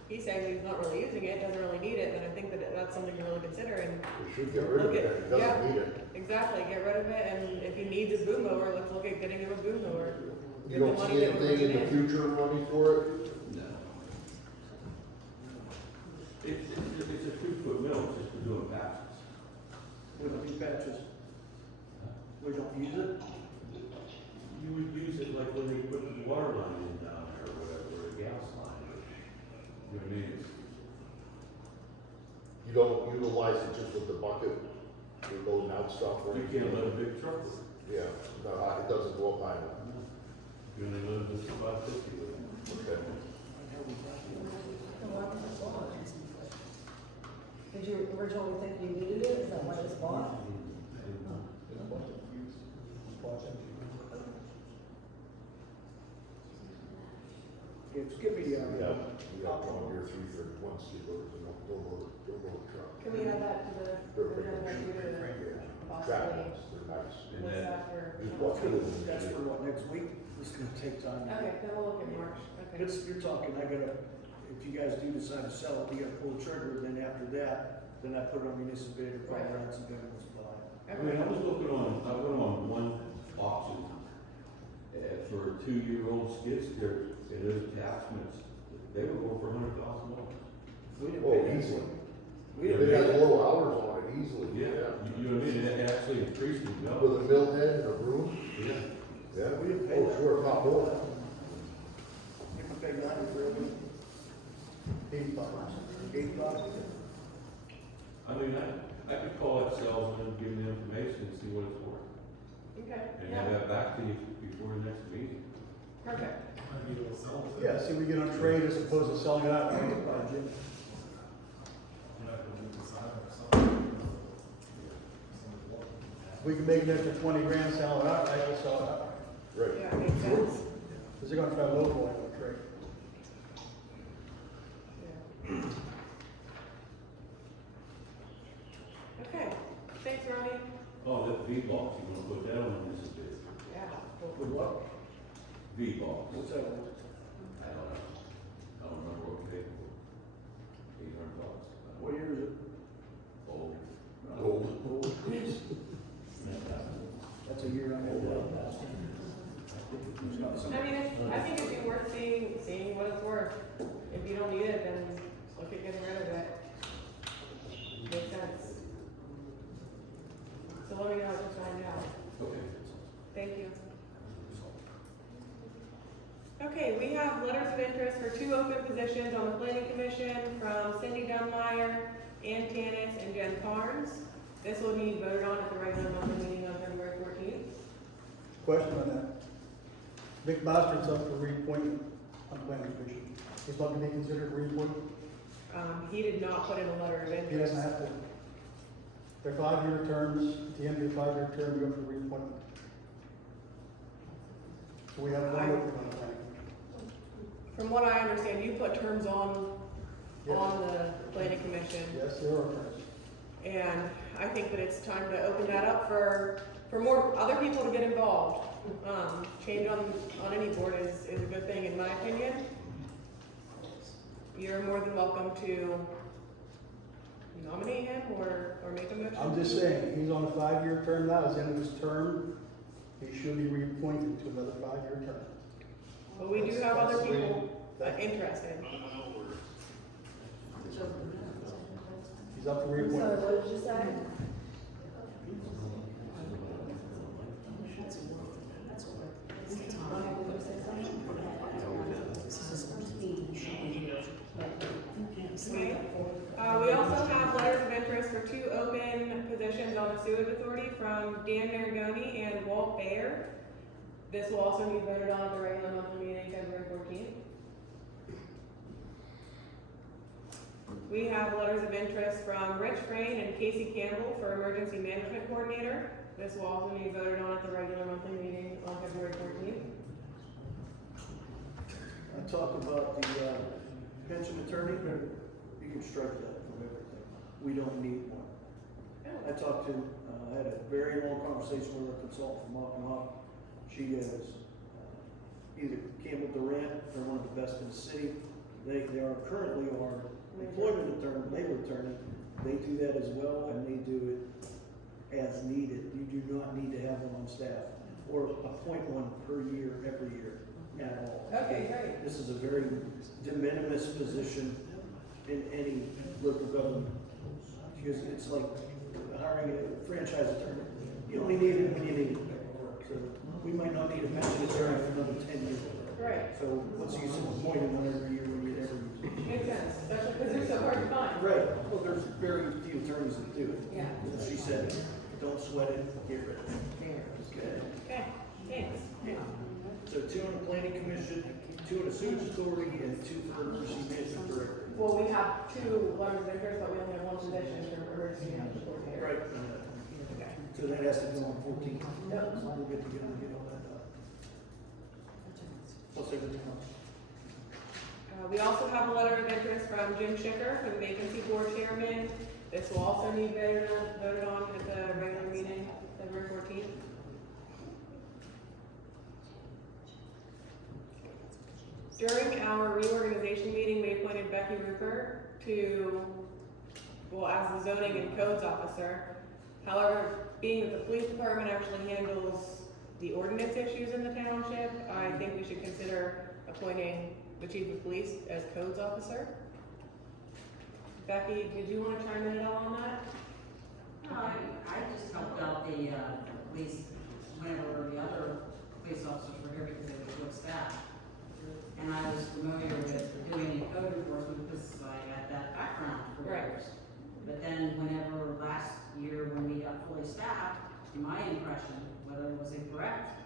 he's saying he's not really using it, doesn't really need it, then I think that that's something to really consider and We should get rid of it, it doesn't need it. exactly, get rid of it, and if he needs a boom mower, let's look at getting him a boom mower. You don't see anything in the future money for it? No. It's a 2-foot mill, it's just for doing patches. We don't use patches. We don't use it. You would use it like when they put the water line in down there or whatever, or a gas line. You know what I mean? You don't utilize it just with the bucket, you're loading out stuff or You anything? can't let a big truck with it. Yeah, no, it doesn't go up high enough. You only let it just about 50 with it. Okay. Did you originally think you needed it? Is that why it's bought? It's give me, We got one here, 331 skid loaders, and don't load a truck. Can we add that to the, They're agenda big, here, Track possibly, ones, they're nice. And what's then, that for? Just walk through it. that's for what, next week? It's gonna take time. Okay, then we'll look at March, okay. You're talking, if you guys do decide to sell it, you gotta pull the trigger, then after that, then I put it on municipal bid, or call Right. around some vendors to buy it. I mean, I went on one auction for a 2-year-old skid steer, and those attachments, they were going for $100,000. We didn't Oh, pay that. easily. We They didn't got pay low hours on it easily, Yeah, you know what I mean, it actually increased the With value. a mill head and a broom? Yeah. Yeah. We didn't pay Oh, that. sure, if not more. You can pay 90 for everything. 85. $8. I mean, I could call that salesman, give him the information, and see what it's worth, Okay, and have yeah, that back to you before the next meeting. perfect. Yeah, see, we get on trade as opposed to selling it out. We can make an extra 20 grand, sell it out, right, we'll sell it out. Right. Yeah, makes sense. Because they're gonna try to lowball it on trade. Yeah. Okay, thanks, Ronnie. Oh, that V-box, you wanna put that on this bid? Yeah. With what? V-box. What's that? I don't know. I don't remember what we paid for it. $800. What year is it? Old. Gold. That's a year on it. I mean, I think it'd be worth seeing what it's worth. If you don't need it, then look at getting rid of it. Makes sense. So let me know what you find out. Okay. Thank you. Okay, we have letters of interest for 2 open positions on the planning commission from Cindy Dunmeyer, Ann Tanis, and Jen Carnes. This will be voted on at the regular monthly meeting on February 14th. Question on that. Vic Bastard's up for reappointment on the planning commission. He's not gonna be considered reappointed. He did not put in a letter of He interest. doesn't have to. They're 5-year terms. At the end of your 5-year term, you go for reappointment. So we have one opening on the planning commission. From what I understand, you put terms on Yes. the planning commission. Yes, there are terms. And I think that it's time to open that up for more other people to get involved. Change on any board is a good thing in my opinion. you're more than welcome to nominate him or make a motion. I'm just saying, he's on a 5-year term now, at the end of his term, he should be reappointed to another 5-year term. But we do have other people interested. He's up for I'm sorry, reappointment. what did you say? Did you say Okay. We also have letters of interest for 2 open positions on the sewage authority from Dan Marangoni and Walt Bayer. This will also be voted on at the regular monthly meeting, February 14th. We have letters of interest from Rich Frayne and Casey Campbell for emergency management coordinator. This will also be voted on at the regular monthly meeting on February 14th. I talk about the, pension attorney, you can strike that from everything. We don't need one. I talked to, I had a very long conversation with our consultant from Mackinac. She is, either Campbell Durant, they're one of the best in the city. They are currently our employment attorney, labor attorney. They do that as well, and they do it as needed. You do not need to have one on staff, or appoint one per year, every year at all. Okay, great. This is a very de minimis position in any local government. Because it's like hiring a franchise attorney. You only need it when you need it. So we might not need a pension attorney for another 10 years. Right. So what's the use of appointing one every year when you never use it? Makes sense, especially because they're so hard to find. Right, well, there's very few attorneys that do it. Yeah. And she said, don't sweat it, get rid of it. Okay. Okay, thanks. So 2 on the planning commission, 2 on the sewage authority, and 2 for emergency management director. Well, we have 2 letters of interest, but we only have 1 position for emergency management coordinator. Right. Okay. So that has to go on 14. Yep. So we'll get together and get all that done. Plus everything else. We also have a letter of interest from Jim Schicker for the vacancy board chairman. This will also be voted on at the regular meeting, February 14th. During our reorganization meeting, we appointed Becky Rupert as the zoning and codes officer. However, being that the police department actually handles the ordinance issues in the township, I think we should consider appointing the chief of police as codes officer. Becky, did you want to chime in at all on that? No, I just helped out the, police whenever the other police officers were here because they were short staffed. And I was familiar with doing the code enforcement because I had that background for Right. years. But then whenever last year when we got fully staffed, my impression, whether it was incorrect,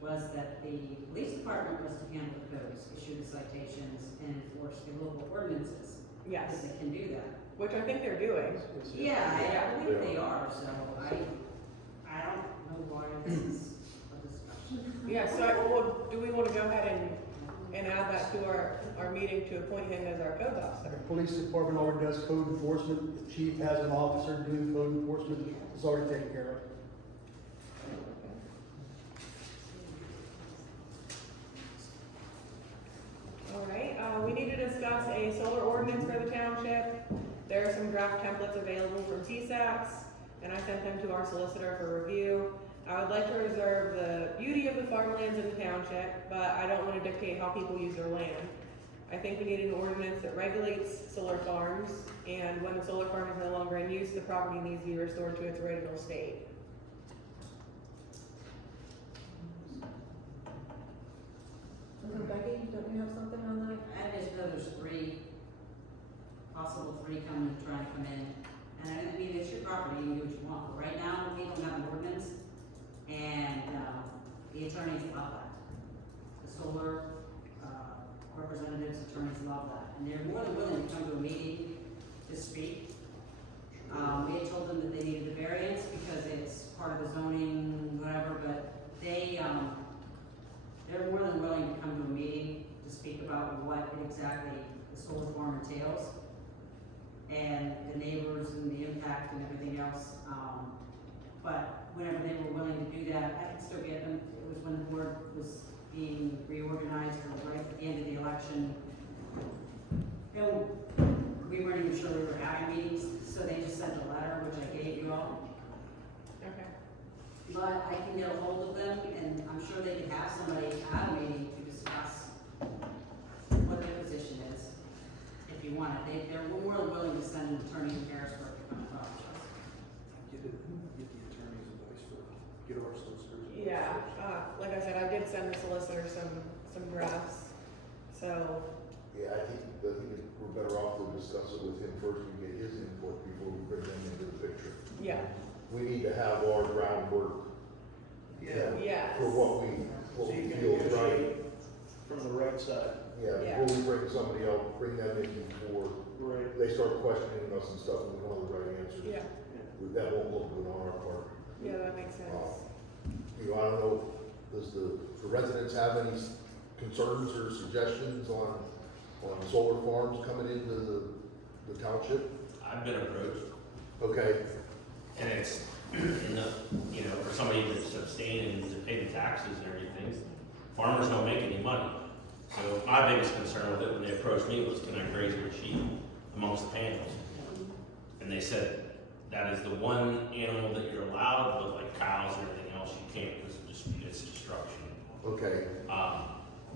was that the police department was to handle the codes, issue the citations, and enforce the local ordinances. Yes, Because they can do that. which I think they're doing. Yeah, I believe they are, so I don't know why this is a discussion. Yeah, so do we want to go ahead and add that to our meeting to appoint him as our codes officer? The police department already does code enforcement, the chief has an officer doing code enforcement, it's already taken care of. All right, we need to discuss a solar ordinance for the township. There are some draft templates available from TSAPs, and I sent them to our solicitor for review. I would like to reserve the beauty of the farmlands in the township, but I don't want to dictate how people use their land. I think we need an ordinance that regulates solar farms, and when the solar farm is no longer in use, the property needs to be restored to its original state. Becky, don't you have something on that? I just know there's 3 coming, trying to come in. And I mean, it's your property, you can do what you want. But right now, we don't have an ordinance, and, the attorneys love that. The solar, representatives, attorneys love that. And they're more than willing to come to a meeting to speak. We had told them that they needed the variance because it's part of the zoning, whatever, but they're more than willing to come to a meeting to speak about what exactly the solar farm entails and the neighbors and the impact and everything else. But whenever they were willing to do that, I could still get them. It was when the board was being reorganized or right at the end of the election. And we weren't even sure we were having meetings, so they just sent a letter, which I gave you all. Okay. But I can get a hold of them, and I'm sure they could have somebody at a meeting to discuss what their position is, if you want it. They're more than willing to send an attorney in Harrisburg to come and talk to us. Get the attorney's advice for, get our solicitors. Yeah, like I said, I did send the solicitor some drafts, so, Yeah, I think we're better off to discuss it with him first and get his input before we bring them into the picture. yeah, We need to have our groundwork. Yes. For what we So you can feel is right. negotiate from the right side. Yeah, Yeah. before we bring somebody else, bring them in before Right. they start questioning us and stuff, and we don't have the right answers. yeah, That won't look good on our part. yeah, that makes sense. You know, I don't know, does the residents have any concerns or suggestions on solar farms coming into the township? I've been approached, Okay, and it's, you know, for somebody that's abstaining to pay the taxes and everything, farmers don't make any money. So my biggest concern with it when they approached me was, can I graze my sheep amongst the panels? And they said, that is the one animal that you're allowed, but like cows and everything else, you can't, because it's destruction. okay,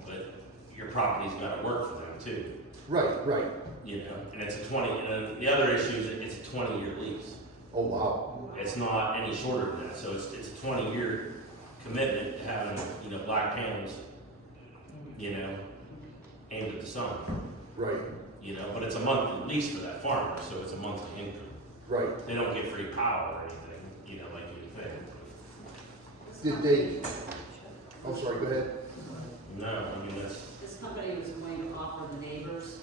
But your property's gotta work for them too. right, You know, and it's a 20, and then the other issue is that it's a 20-year lease. oh, wow, It's not any shorter than that, so it's a 20-year commitment to having, you know, black panels, you know, aimed at the sun, right, you know, but it's a monthly lease for that farmer, so it's a monthly income. right. They don't get free power or anything, you know, like you think. Did they, I'm sorry, go ahead. No, I mean, that's, This company was going to offer the neighbors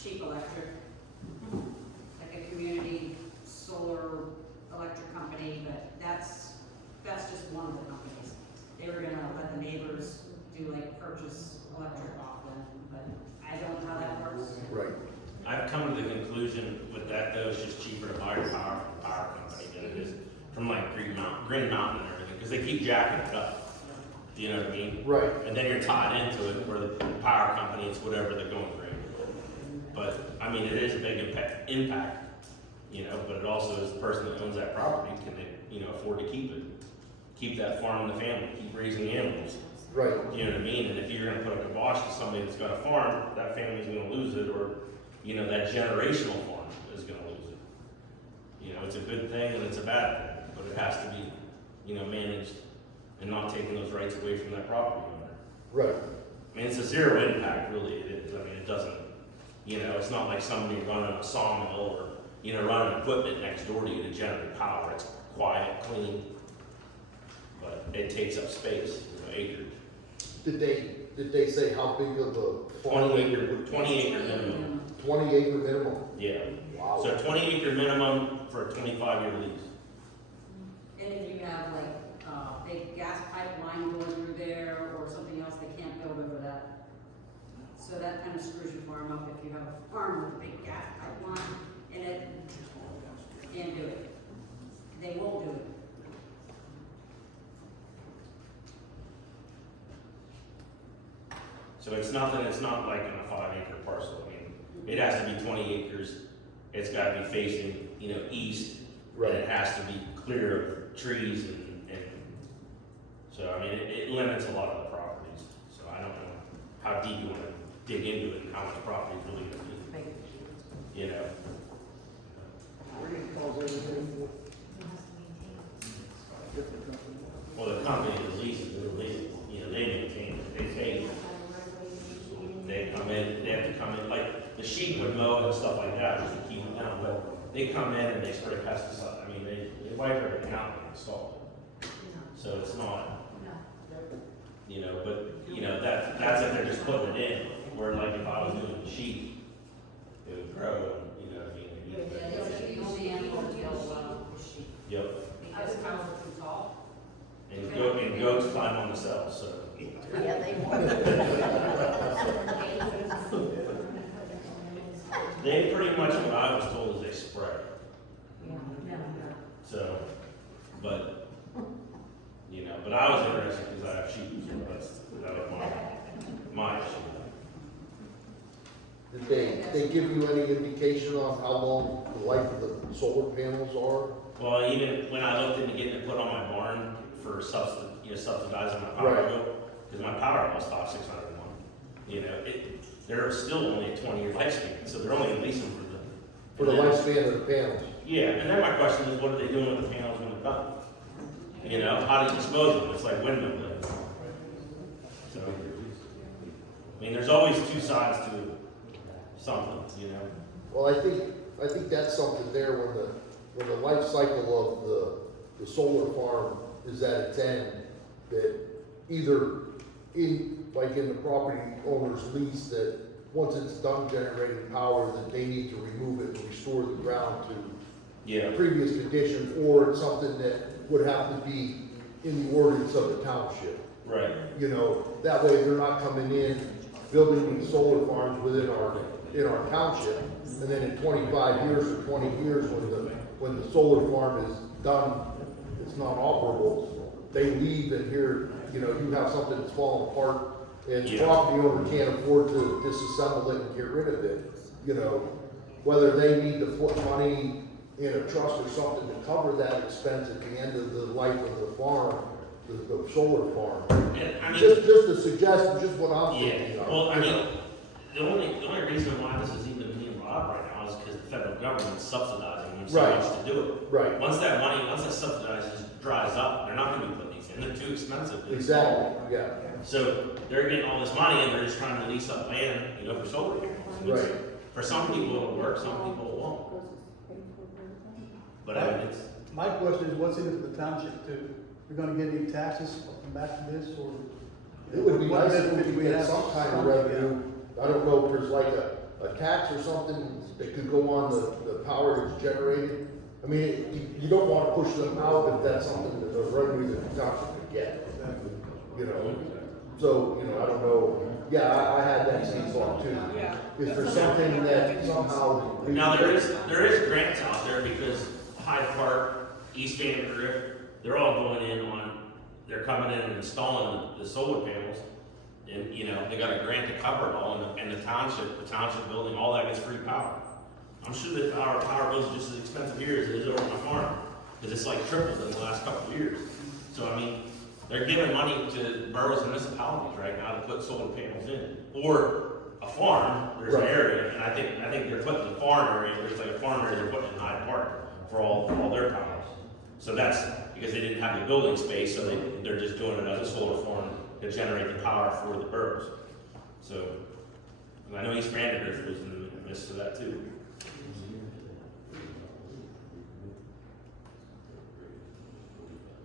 cheap electric, like a community solar electric company, but that's just one of the companies. They were gonna let the neighbors do like purchase electric off them, but I don't know how that works. Right, I've come to the conclusion with that though, it's just cheaper to buy your power from the power company than it is from like Green Mountain and everything, because they keep jacking it up. You know what I mean? right, And then you're tied into it, where the power company, it's whatever they're going for. But, I mean, it is a big impact, you know, but it also is the person that owns that property, can they, you know, afford to keep it? Keep that farm in the family, keep raising animals, right, you know what I mean? And if you're gonna put a kibosh to somebody that's got a farm, that family's gonna lose it, or, you know, that generational farm is gonna lose it. You know, it's a good thing and it's a bad thing, but it has to be, you know, managed and not taking those rights away from that property owner. right, I mean, it's a zero impact, really, it is. I mean, it doesn't, you know, it's not like somebody running a sawmill or, you know, running equipment next door to you to generate power. It's quiet, clean, but it takes up space, you know, acreage. Did they say how big of a farm? 20 acre minimum, 20 acre minimum? yeah. Wow. So 20 acre minimum for a 25-year lease. And if you have like, big gas pipeline going through there or something else, they can't build over that. So that kind of screws your farm up if you have a farm with a big gas pipeline in it, you can't do it. They won't do it. So it's nothing, it's not like on a 5 acre parcel. I mean, it has to be 20 acres. It's gotta be facing, you know, east. Right. And it has to be clear of trees and so, I mean, it limits a lot of the properties. So I don't know how deep you wanna dig into it and how much property is really gonna be, you know? We're getting calls every day for different companies. Well, the company that leases it, you know, they maintain it, they pay. They come in, they have to come in, like, the sheep would mow and stuff like that, just to keep them down, but they come in and they spray pesticide, I mean, they wipe everything out and install it. So it's not, you know, but, you know, that's if they're just putting it in, where like if I was doing the sheep, it would grow, and, you know what I mean? The only animal that does well is sheep, Yep, because cows are too tall. and goats climb on the cells, so. Yeah, they They pretty much, what I was told is they spray. So, but, you know, but I was interested because I have sheep, so that was my issue. Did they give you any indication on how long the life of the solar panels are? Well, even when I looked into getting it put on my barn for subsidizing my power Right. bill, because my power bill's about 601. They're still only a 20-year lifespan, so they're only gonna lease them For the lifespan of the panels? Yeah, and then my question is, what are they doing with the panels when they're done? How do you dispose of them? It's like windmill blades. So, I mean, there's always two sides to something, Well, I think that's something there when the life cycle of the solar farm is at its end, that either in the property owner's lease, that once it's done generating power, that they need to remove it and restore the ground to previous conditions, or it's something that would have to be in the ordinance of the township. Right. That way they're not coming in, building these solar farms within our township, and then in 25 years or 20 years, when the solar farm is done, it's not operable, they leave, and here, you have something that's falling apart, and the property owner can't afford to disassemble it and get rid of it. Whether they need to put money in a trust or something to cover that expense at the end of the life of the farm, the solar farm. And, I mean, Just a suggestion, just what I'm yeah, thinking of. well, I mean, the only reason why this is even being brought up right now is because the federal government's subsidizing them so Right. much to do it. Right, Once that subsidizes dries up, they're not gonna be putting these in, they're too expensive to install. exactly, yeah, So they're getting all this money and they're just trying to lease up land, for solar panels. And it's- right. For some people it'll work, some people it won't. But I mean, it's, My question is, what's in it for the township too? We're gonna get any taxes back to this, or? It would be what nice if we benefit could do get have? some kind of revenue. I don't know if there's like a tax or something that could go on the power that's generated. I mean, you don't wanna push them out if that's something that the revenue that the township could get. So, I don't know. Yeah, I had that same thought too. Yeah. Is there something that somehow? now there is grants out there because Hyde Park, East Van Griff, they're all going in they're coming in and installing the solar panels. And, they got a grant to cover it all, and the township building, all that gets free power. I'm sure that our power bill is just as expensive here as it is over on my farm, because it's like tripled in the last couple of years. So, I mean, they're giving money to boroughs and municipalities right now to put solar panels in, or a farm, there's an Right. area, and I think they're putting the farm area, there's like a farm area they're putting in Hyde Park for all their powers. So that's because they didn't have the building space, so they're just doing it as a solar farm to generate the power for the boroughs. So, and I know East Vandergrift was in the midst of that too.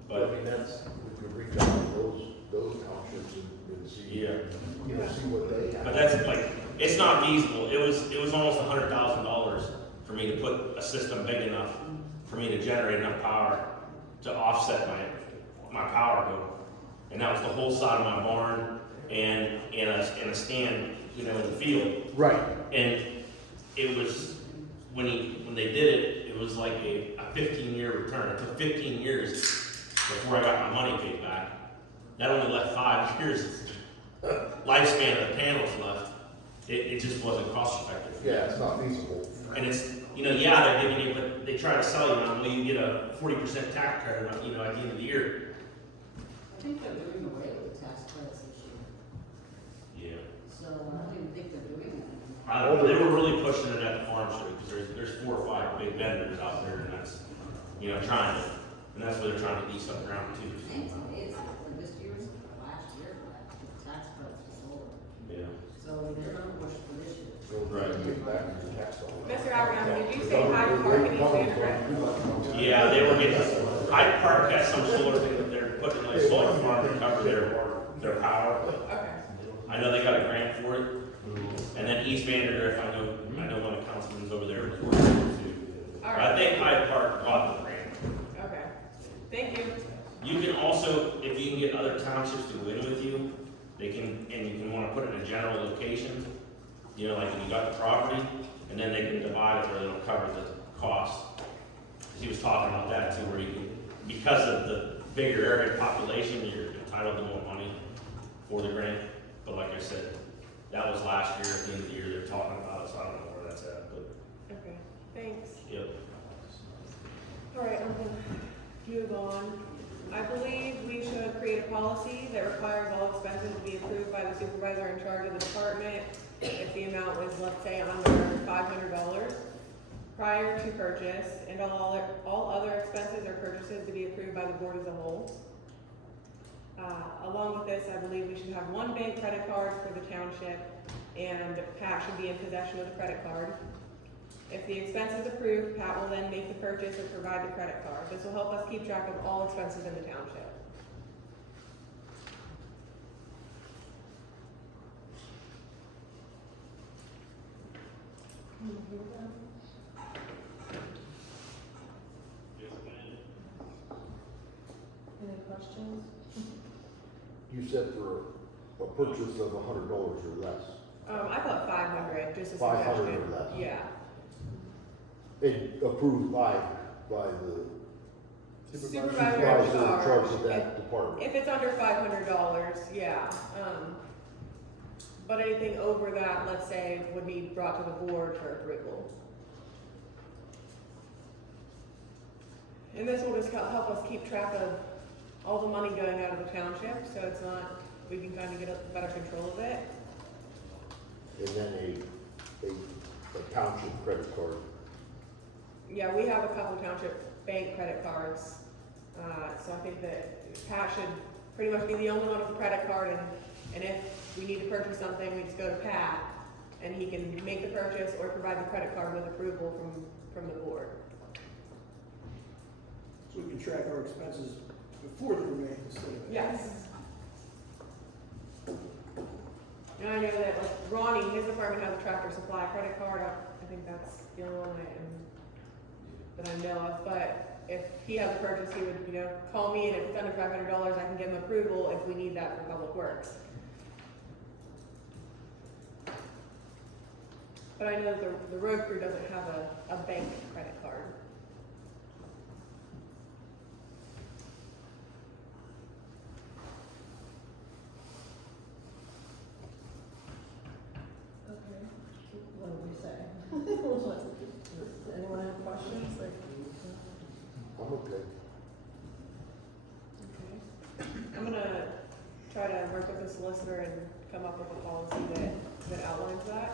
But I mean, we could reach out to those townships and see, Yeah. see what they have. But that's like, it's not feasible. It was almost $100,000 for me to put a system big enough for me to generate enough power to offset my power bill. And that was the whole side of my barn and in a stand, in the field. Right, And it was, when they did it, it was like a 15-year return. It took 15 years before I got my money paid back. That only left 5 years lifespan of the panels left. It just wasn't cost effective. yeah, it's not feasible. And it's, they're giving you, but they try to sell you on, well, you get a 40% tax credit, at the end of the year. I think they're doing away with the tax credits this year, Yeah. so I don't even think they're doing that. I don't know, they were really pushing it at the farm show, because there's 4 or 5 big vendors out there, and that's, trying to, and that's where they're trying to eat some ground too. I think it's for this year's, last year, the tax credits for solar, Yeah. so they're gonna push for this year. Right. Get back to the tax dollars. Mr. Abraham, did you say Hyde Park and East Vandergrift? Yeah, they were getting, Hyde Park has some solar thing that they're putting like solar farm to cover their power. Okay. I know they got a grant for it. And then East Vandergrift, I know one of the councilmen's over there was working on it too. All But right. I think Hyde Park got the grant. Okay. Thank you. You can also, if you can get other townships to win with you, you can wanna put it in a general location, like if you got the property, and then they can divide it where it'll cover the cost. 'Cause he was talking about that too, where you can, because of the bigger area population, you're entitled to more money for the grant. But like I said, that was last year, at the end of the year, they're talking about Okay, thanks. Yep. All right, I'm gonna move on. I believe we should create a policy that requires all expenses to be approved by the supervisor in charge of the department if the amount was, let's say, under $500 prior to purchase, and all other expenses or purchases to be approved by the board as a whole. Along with this, I believe we should have one bank credit card for the township, and Pat should be in possession of the credit card. If the expense is approved, Pat will then make the purchase or provide the credit card. This will help us keep track of all expenses in the township. Any questions? You said for a purchase of $100 or less, I thought 500, just a 500 suggestion. or less. Yeah, and approved by the supervisor supervisor in in charge charge. of that department. If it's under $500, yeah. But anything over that, let's say, would be brought to the board for approval. And this will just help us keep track of all the money going out of the township, so it's not, we can kind of get a better control of it. And then a township credit card. Yeah, we have a couple township bank credit cards, so I think that Pat should pretty much be the only one with a credit card, and if we need to purchase something, we just go to Pat, and he can make the purchase or provide the credit card with approval from the board. So we can track our expenses before the remain instead of. Yes. And I know that like Ronnie, his department has a Tractor Supply credit card. I think that's the only one that I know of. But if he has a purchase, he would, call me, and if it's under $500, I can give him approval if we need that for Public Works. But I know that the road crew doesn't have a bank credit card. Okay. What do we say? Anyone have questions? Like, I'm okay. Okay. I'm gonna try to work with the solicitor and come up with a policy that outlines that.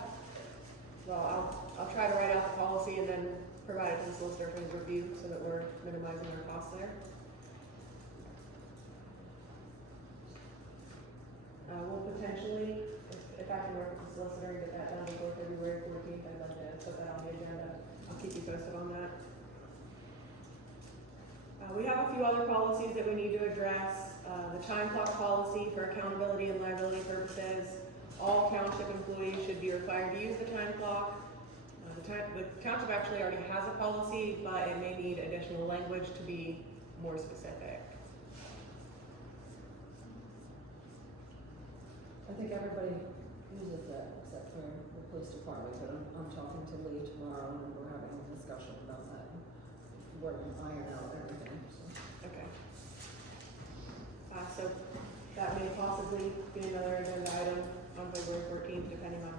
So I'll try to write out the policy and then provide it to the solicitor for his review so that we're minimizing our costs there. We'll potentially, if I can work with the solicitor and get that done before February 14th, I'd like to put that on the agenda. I'll keep you posted on that. We have a few other policies that we need to address. The time clock policy for accountability and liability purposes. All township employees should be required to use the time clock. The township actually already has a policy, but it may need additional language to be more specific. I think everybody uses that except for the police department, but I'm talking to Lee tomorrow and we're having a discussion about that. We're gonna iron out everything, so. Okay. So that may possibly be another agenda item on February 14th, depending on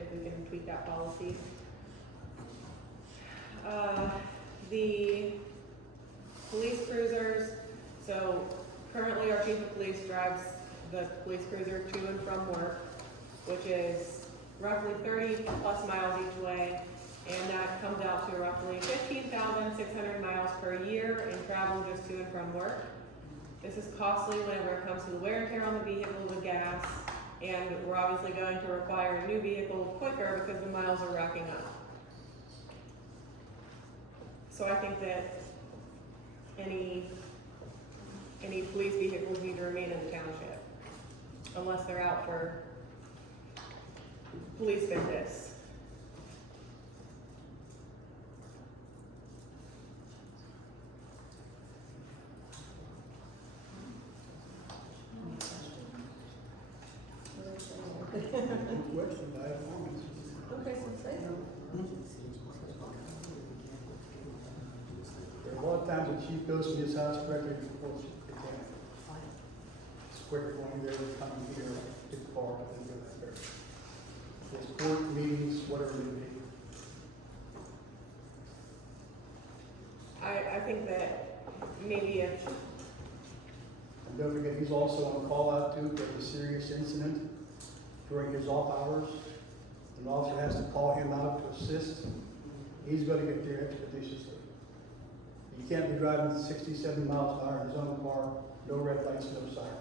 if we can tweak that policy. The police cruisers, so currently our chief of police drives the police cruiser to and from work, which is roughly 30 plus miles each way, and that comes out to roughly 15,600 miles per year in travel just to and from work. This is costly whenever it comes to the wear and tear on the vehicle with gas, and we're obviously going to require a new vehicle quicker because the miles are racking up. So I think that any police vehicles need to remain in the township, unless they're out for police business. Question, I have one. Okay, so say so. A lot of times the chief goes to his house directly before the camp. It's quicker going there than coming here, get the car and go back there. It's court meetings, whatever it may be. think that maybe if, And don't forget, he's also on call out too for a serious incident during his off hours. An officer has to call him out to assist. He's gonna get there expeditiously. You can't be driving 60, 70 miles an hour in his own car, no red lights, no siren.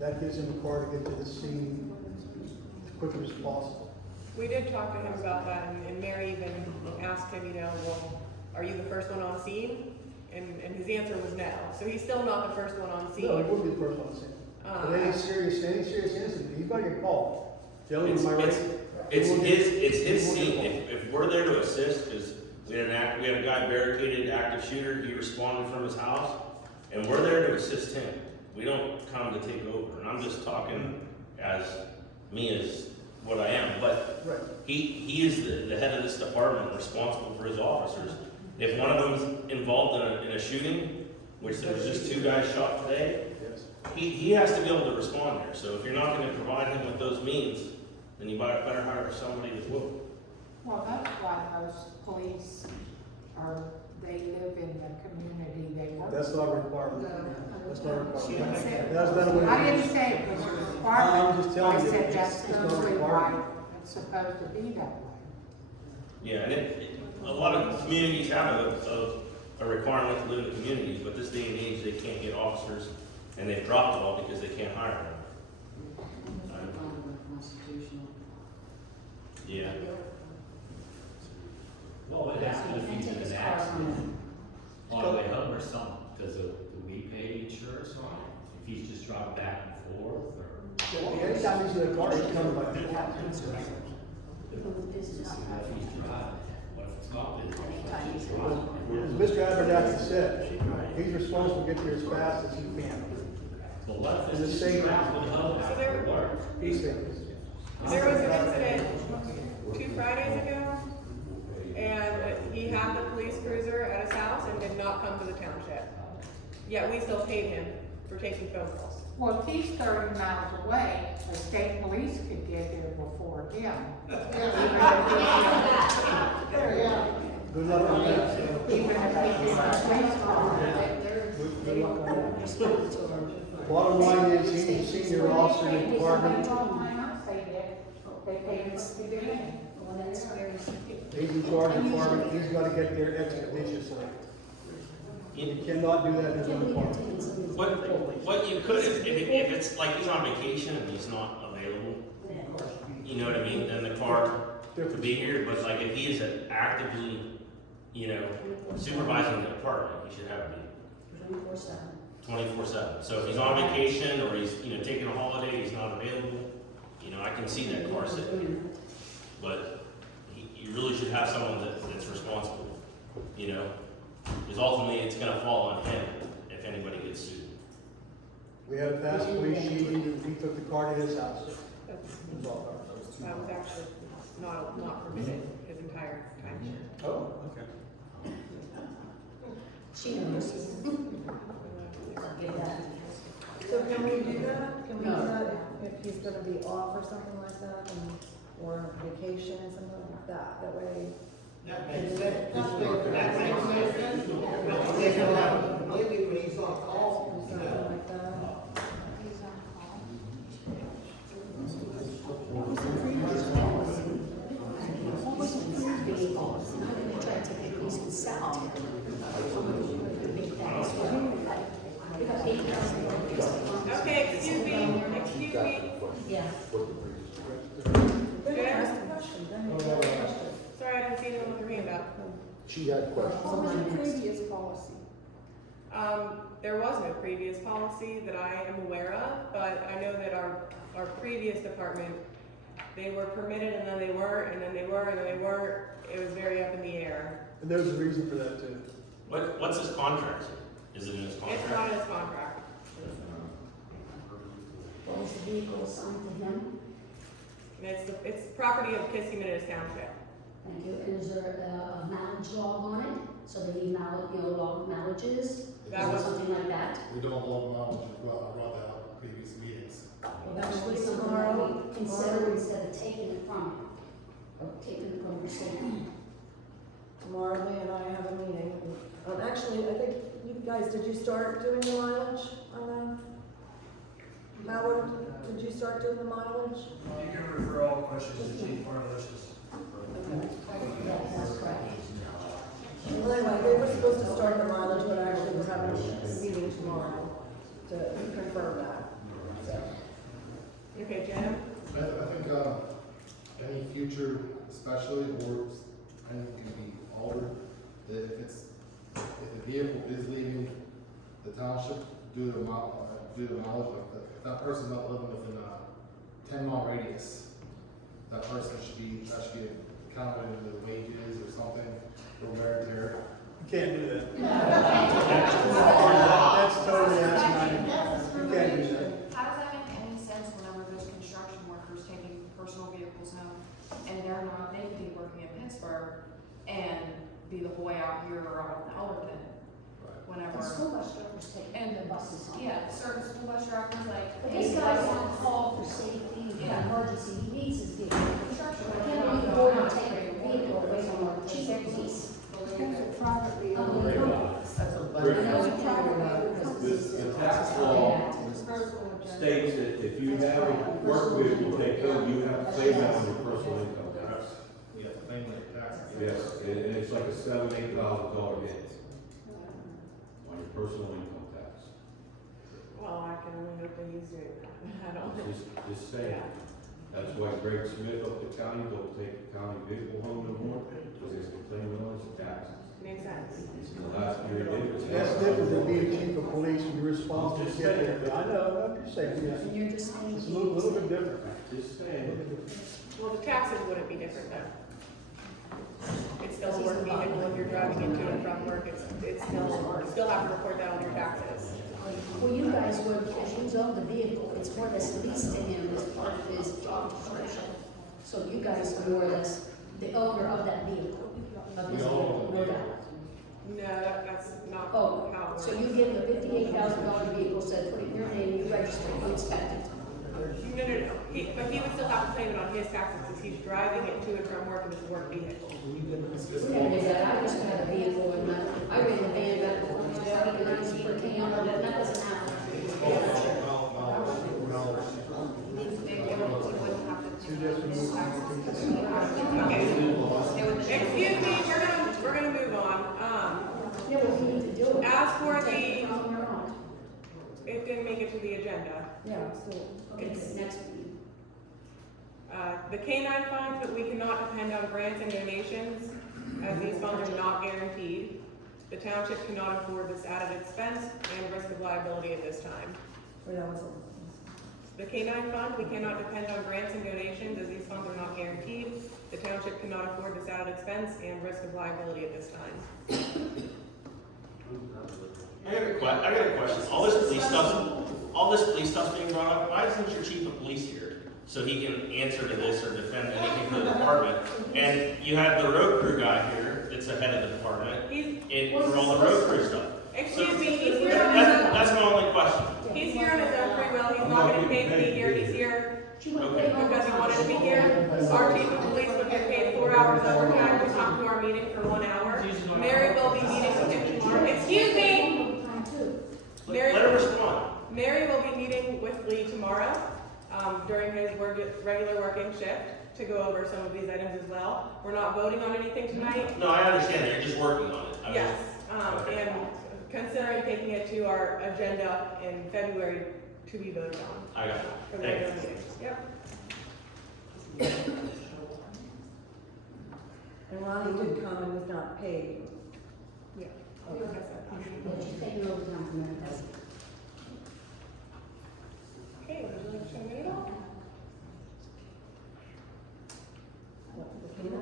That gives him a car to get to the scene as quickly as possible. we did talk to him about that, and Mary even asked him, you know, well, are you the first one on scene? And his answer was no, so he's still not the first one on scene. No, he wouldn't be the first one to see him. But any serious incident, he's gonna get called. Gentlemen, am I right? It's his scene, if we're there to assist, because we had a guy barricaded, active shooter, he responded from his house, and we're there to assist him. We don't come to take over, and I'm just talking as what I am, but Right. he is the head of this department, responsible for his officers. If one of them's involved in a shooting, which there was just 2 guys shot today, Yes. he has to be able to respond there. So if you're not gonna provide him with those means, then you better hire somebody that will. Well, that's why most police they live in the community they work. That's not a requirement. That's not a She requirement. said- That's not what I it didn't is. say it was a requirement. I'm just telling I you, said that's it's not a mostly why requirement. it's supposed to be that way. Yeah, and a lot of communities have a requirement to live in the communities, but this day and age, they can't get officers, and they've dropped it all because they can't hire them. Constitutional. Yeah. Well, it has to be if he's in an accident on the way home or something, because do we pay insurance on it? If he's just driving back and forth, or? Anytime he's in a car, he's covered by the law. If he's driving, what if it's not business? As Mr. Abernathy said, he's responsible to get there as fast as he can. But what if It's the it's same- just traveling home So there- after work? He's there was an incident 2 Fridays ago, and he had the police cruiser at his house and did not come to the township. Yet we still paid him for taking phone calls. Well, if he's 30 miles away, the state police could get there before him. Good luck on that. Even if he's in a police car. Good luck on that. Bottom line is, he's a senior officer in the department. They paid him from the beginning. He's in charge of the department, he's gotta get there expeditiously. He cannot do that in his own department. What you could, if it's like he's on vacation and he's not available, you know what I mean, then the car could be here, but like if he is actively, supervising the department, he should have it be 24/7. So if he's on vacation or he's, taking a holiday, he's not available, I can see that car sitting here. But you really should have someone that's responsible, because ultimately it's gonna fall on him if anybody gets sued. We had a past police chief, he took the car to his house. That's- It was all That was actually not permitted his entire time. Oh, okay. She knows. Get that. So can we do that? Can we do that if he's gonna be off or something like that, or on vacation, something like that, that way? That makes sense. That makes sense. Maybe when he's on call, Something like that? Okay, excuse me. Yeah. Go ahead, ask the question, go ahead, ask the question. Sorry, I didn't see anyone with their hand up. She had questions. What was the previous policy? There was no previous policy that I am aware of, but I know that our previous department, they were permitted and then they weren't, and then they were, and then they weren't. It was very up in the air. And there's a reason for that too. What's his contract? Is it in his It's contract? not in his contract. What was the vehicle assigned to him? And it's property of Kiski Township. Thank you. And is there a mileage log on it? So they need log mileages? That Or was- something like that? We don't log mileage, I brought that up in previous meetings. Well, that should be something that we consider instead of taking it from him, or taking it from the state. tomorrow Lee and I have a meeting. Actually, I think you guys, did you start doing the mileage on the, Howard, did you start doing the mileage? You can refer all questions to Chief Marlicious. Okay. Yeah, that's correct. Well, anyway, they were supposed to start the mileage, but actually we're having a meeting tomorrow to confirm that, so. Okay, Jim? I think, any future, especially, or anything can be altered, that if the vehicle is leaving the township due to mileage, like if that person's not living within a 10-mile radius, that person should be counted in the wages or something, or wear and tear. You can't do that. That's totally asinine. You can't do that. How does that make any sense whenever there's construction workers taking personal vehicles home and they're not, they could be working in Pittsburgh and be the whole way out here or out in Ellerton? Whenever. The school bus drivers take the buses home. Yeah, certain school bus drivers like. But this guy's on call for safety, for Yeah. emergency, he needs his vehicle. Construction I workers can't not leave the going board and out. take a vehicle away from our chief of police. Privately I owned. mean, I know we can't do that because The tax law states that if you have a work vehicle take home, you have to pay that on your personal income tax. You have to pay the taxes. Yes, and it's like a $7,000-8,000 hit on your personal income tax. Well, I can only hope that he's doing that. I don't know. Just saying. That's why Greg Smith up the county don't take the county vehicle home no more, because he's complaining on his taxes. Makes sense. And the last year he did it. That's different than being chief of police and you're responsible to get there. I know, I'm just saying, yeah. And you're just saying. It's a little bit different. Just saying. Well, the taxes wouldn't be different though. It's still a work vehicle if you're driving it to and from work, it's still, you still have to report that on your taxes. Well, you guys would, because you own the vehicle, it's more or less leased to him as part of his job description. So you guys are more or less the owner of that vehicle, of his vehicle, no doubt. No, that's not Oh, how it so works. you give him a $58,000 vehicle, said put it in your name, you register it, you inspect it. No. But he would still have to claim it on his taxes because he's driving it to and from work in his work vehicle. We never did that, I used to have a vehicle and I ran the van back before I started, and I used to put a K on it, and that doesn't happen. Excuse me, we're gonna move on. Yeah, well, we need to do it. As for the, On your own. it didn't make it to the agenda. Yeah, still. Okay, It's- next meeting. The K-9 funds, but we cannot depend on grants and donations, as these funds are not guaranteed. The township cannot afford this added expense and risk of liability at this time. Wait, that was The K-9 fund, we cannot depend on grants and donations, as these funds are not guaranteed. The township cannot afford this added expense and risk of liability at this time. I got a question. All this police stuff's being brought up. Why isn't your chief of police here? So he can answer to this or defend anything for the department. And you have the road crew guy here that's the head of the department for all the road crew stuff. Excuse me, he's here on his own. That's my only question. He's here on his own free will, he's not getting paid to be here, he's here Okay. because he wanted to be here. Our chief of police would get paid 4 hours overtime to come to our meeting for 1 hour. Mary will be meeting with him tomorrow. Excuse me! Mary, Let her respond. Mary will be meeting with Lee tomorrow, during his regular working shift to go over some of these items as well. We're not voting on anything tonight. No, I understand that. You're just working on it. I mean, Yes, okay. and considering taking it to our agenda in February to be voted on. I got it. For the Thank regular you. meeting. Yep. And Ronnie did come and was not paid. Yeah. Okay. Yeah, she's taking overtime from everybody. Okay, would you like to show me it all? The K-9?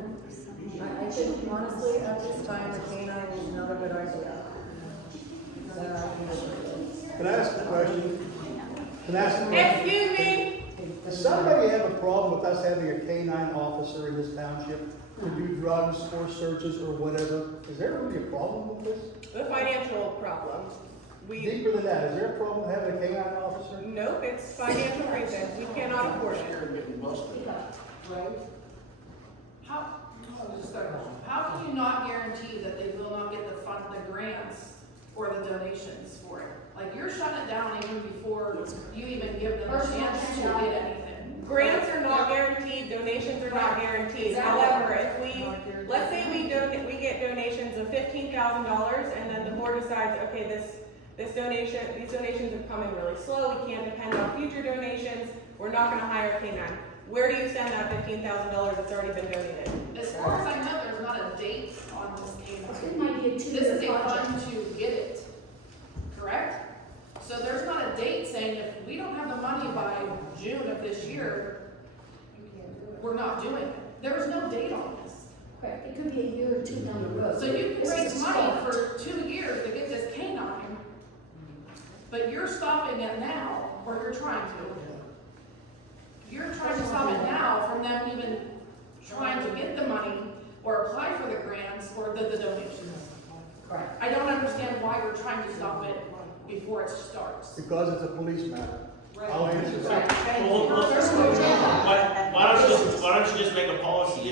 I think honestly, at this time, the K-9 is not a good idea. Can I ask a question? Can I ask a question? Excuse me? Does somebody have a problem with us having a K-9 officer in this township to do drugs or searches or whatever? Is there really a problem with this? The financial problem. We, Deeper than that, is there a problem with having a K-9 officer? nope, it's financial reasons. We cannot afford it. Right? how can you not guarantee that they will not get the grants or the donations for it? Like, you're shutting it down even before you even give them a chance to get anything. Grants are not guaranteed, donations are not guaranteed. Exactly. However, if let's say we get donations of $15,000 and then the board decides, okay, these donations are coming really slow, we can't depend on future donations, we're not gonna hire a K-9. Where do you send that $15,000 that's already been donated? As far as I know, there's not a date on this It K-9. might be a This is two-year a project. fund to get it, correct? So there's not a date saying if we don't have the money by June of this year, we're not doing it. There is no date on this. Correct. It could be a year or two down the road. So you can This is raise a money start. for 2 years to get this K-9, but you're stopping it now, or you're trying to. You're trying to stop it now from them even trying to get the money or apply for the grants or the donations. Correct. I don't understand why you're trying to stop it before it starts. Because it's a police matter. I'll answer Right. that. Well, There's no agenda. why don't you just make a policy,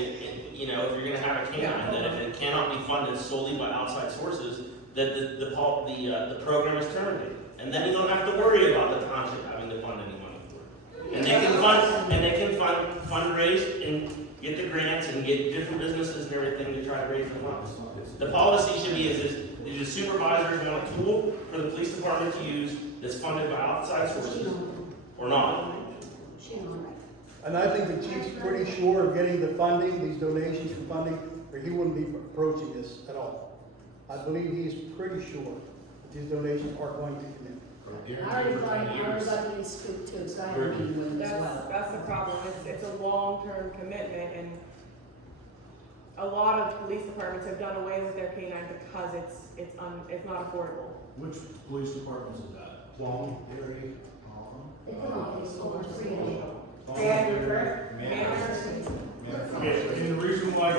if you're gonna have a K-9, that if it cannot be funded solely by outside sources, that the program is terminated. And then you don't have to worry about the township having to fund any money for it. And they can fundraise and get the grants and get different businesses and everything to try to raise the funds. The policy should be is the supervisors want a tool for the police department to use that's funded by outside sources or not. And I think the chief's pretty sure of getting the funding, these donations for funding, or he wouldn't be approaching this at all. I believe he's pretty sure that these donations are going to come in. I already got the scoop too, so I had a meeting with him as well. That's the problem, it's a long-term commitment, and a lot of police departments have done away with their K-9 because it's not affordable. Which police departments is that? Plum, Erie, They put on these over 3 days. Okay, and the reason why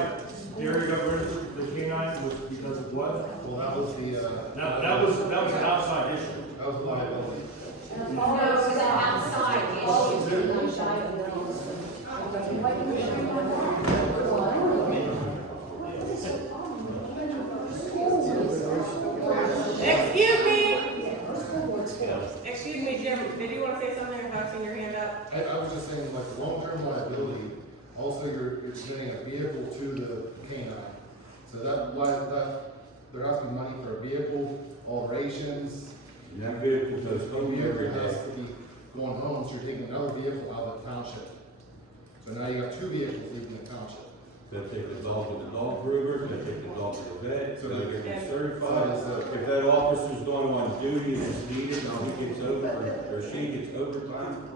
Gary got rid of the K-9 was because of what? well, that was the, That was an outside issue. that was liability. And No, all it was those an outside issue. all these things I'm shy of their own stuff. Excuse me, Jim, did you want to say something about seeing your hand up? I was just saying, like, long-term liability, also you're getting a vehicle to the K-9. So there has to be money for a vehicle, alterations. And that vehicle goes The home every vehicle has day. to be going home, so you're taking another vehicle out of the township. So now you got 2 vehicles leaving the township. They'll take the dog to the dog groomer, they'll take the dog to the vet, so they get them Yeah. certified. If that officer's going on duty and it's needed, now he gets over, or she gets overtime.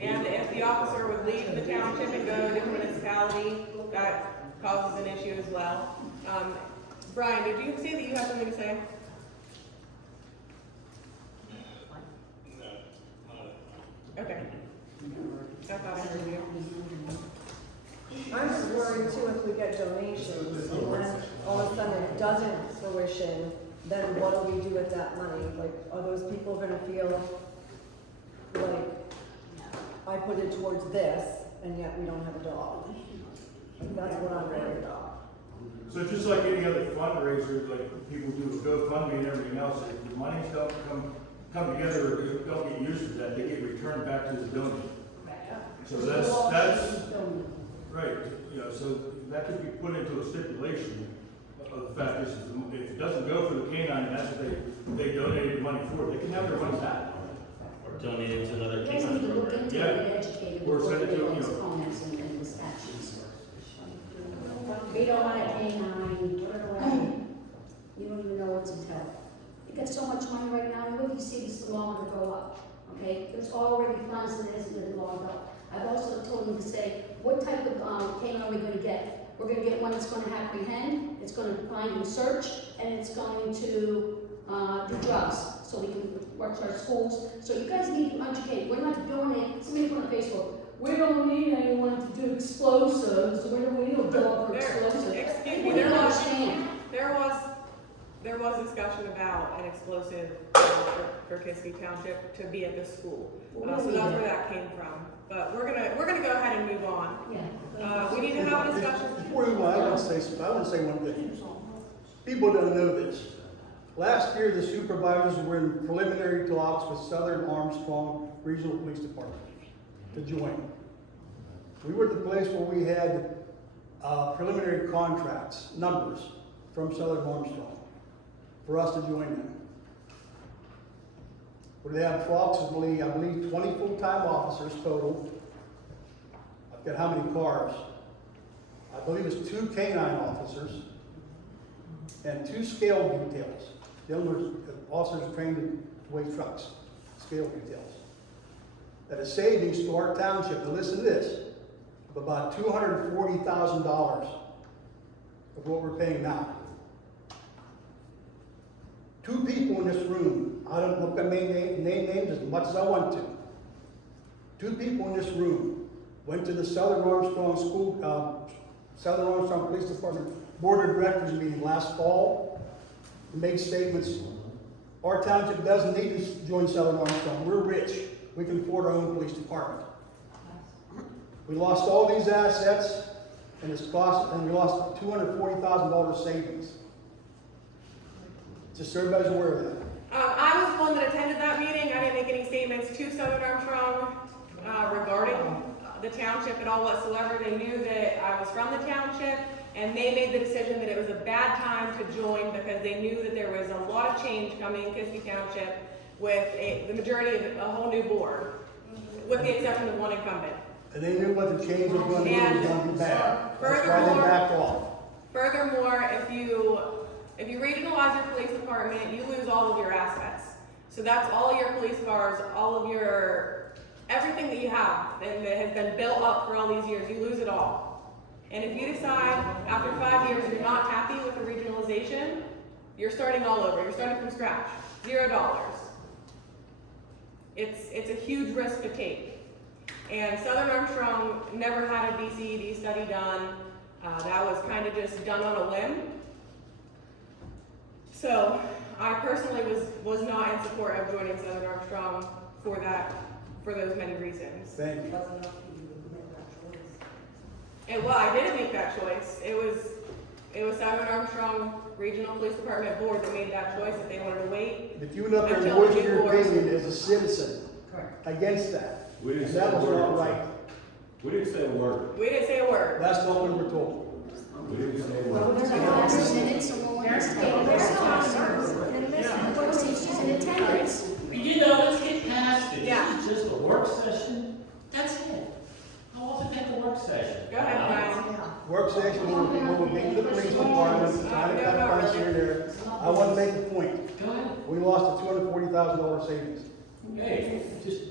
And if the officer would leave the township and go to a different municipality, that causes an issue as well. Brian, did you say that you have something to say? Okay. I thought I heard you. I'm just worried too if we get donations and then all of a sudden it doesn't fruition, then what do we do with that money? Like, are those people gonna feel like, I put it towards this and yet we don't have a dog? Like, that's what I'm worried about. So just like any other fundraiser, like people do with GoFundMe and everything else, if the monies don't come together, or don't get used to that, they get returned back to the donor. So that's, right, so that could be put into a stipulation of the fact is, if it doesn't go for the K-9, that's what they donated money for, they can have their money back. Or donate it to another You guys need to K-9 look program. into Yeah. it, get educated, Or with send it to, what you the know. components and the statutes. We don't want a K-9, put it away. You don't even know what's entailed. You got so much money right now, what do you see this longer go up? Okay, there's already funds that isn't been logged up. I've also told them to say, what type of K-9 are we gonna get? We're gonna get one that's gonna apprehend, it's gonna find and search, and it's going to do drugs, so we can work our schools. So you guys need to educate, we're not doing it, somebody put on Facebook, we don't need anyone to do explosives, we don't need a dog for explosives. Excuse me, We don't understand. There was discussion about an explosive for Kiski Township to be at the school. So that's where that came from. But we're gonna go ahead and move on. Yeah. We need to have a discussion. want to say one thing. People don't know this. Last year, the supervisors were in preliminary talks with Southern Armstrong Regional Police Department to join. We were at the place where we had preliminary contracts, numbers from Southern Armstrong for us to join them. We have approximately, I believe, 20 full-time officers total. I've got how many cars? I believe it's 2 canine officers and 2 scale details. The other officers are trained to weigh trucks, scale details. That is savings to our township, and listen to this, of about $240,000 of what we're paying now. 2 people in this room, I don't look at name names as much as I want to. 2 people in this room went to the Southern Armstrong Southern Armstrong Police Department Board of Directors meeting last fall and made statements. Our township doesn't need to join Southern Armstrong. We're rich. We can afford our own police department. We lost all these assets and we lost $240,000 savings. Just so everybody's aware of that. I was the one that attended that meeting. I didn't make any statements to Southern Armstrong regarding the township at all whatsoever. They knew that I was from the township, and they made the decision that it was a bad time to join because they knew that there was a lot of change coming in Kiski Township with the majority of a whole new board, with the exception of one incumbent. And they knew what the change was going to be, was going to be bad. That's why they backed off. Furthermore, if you regionalize your police department, you lose all of your assets. So that's all your police cars, all of your, everything that you have and that has been built up for all these years, you lose it all. And if you decide after 5 years you're not happy with the regionalization, you're starting all over. You're starting from scratch. $0. It's a huge risk to take. And Southern Armstrong never had a DCED study done. That was kind of just done on a whim. So I personally was not in support of joining Southern Armstrong for those many reasons. Thank you. And well, I didn't make that choice. It was Southern Armstrong Regional Police Department Board that made that choice if they wanted to wait. But you went up there and voiced your opinion as a citizen against that. We didn't And say that a was word. not right. We didn't say a word. We didn't say a word. That's what we were told. We didn't say a Well, word. there's a last minute, so we'll understand. There's no answer. And we'll see if she's in attendance. You know, let's get past it. Yeah. This is just a work session. That's it. How long does it take a work session? Go ahead, Brian. Work session, we were meeting the police department, trying to cut prices here and there. I want to make a point. Go ahead. We lost a $240,000 savings. Hey, just,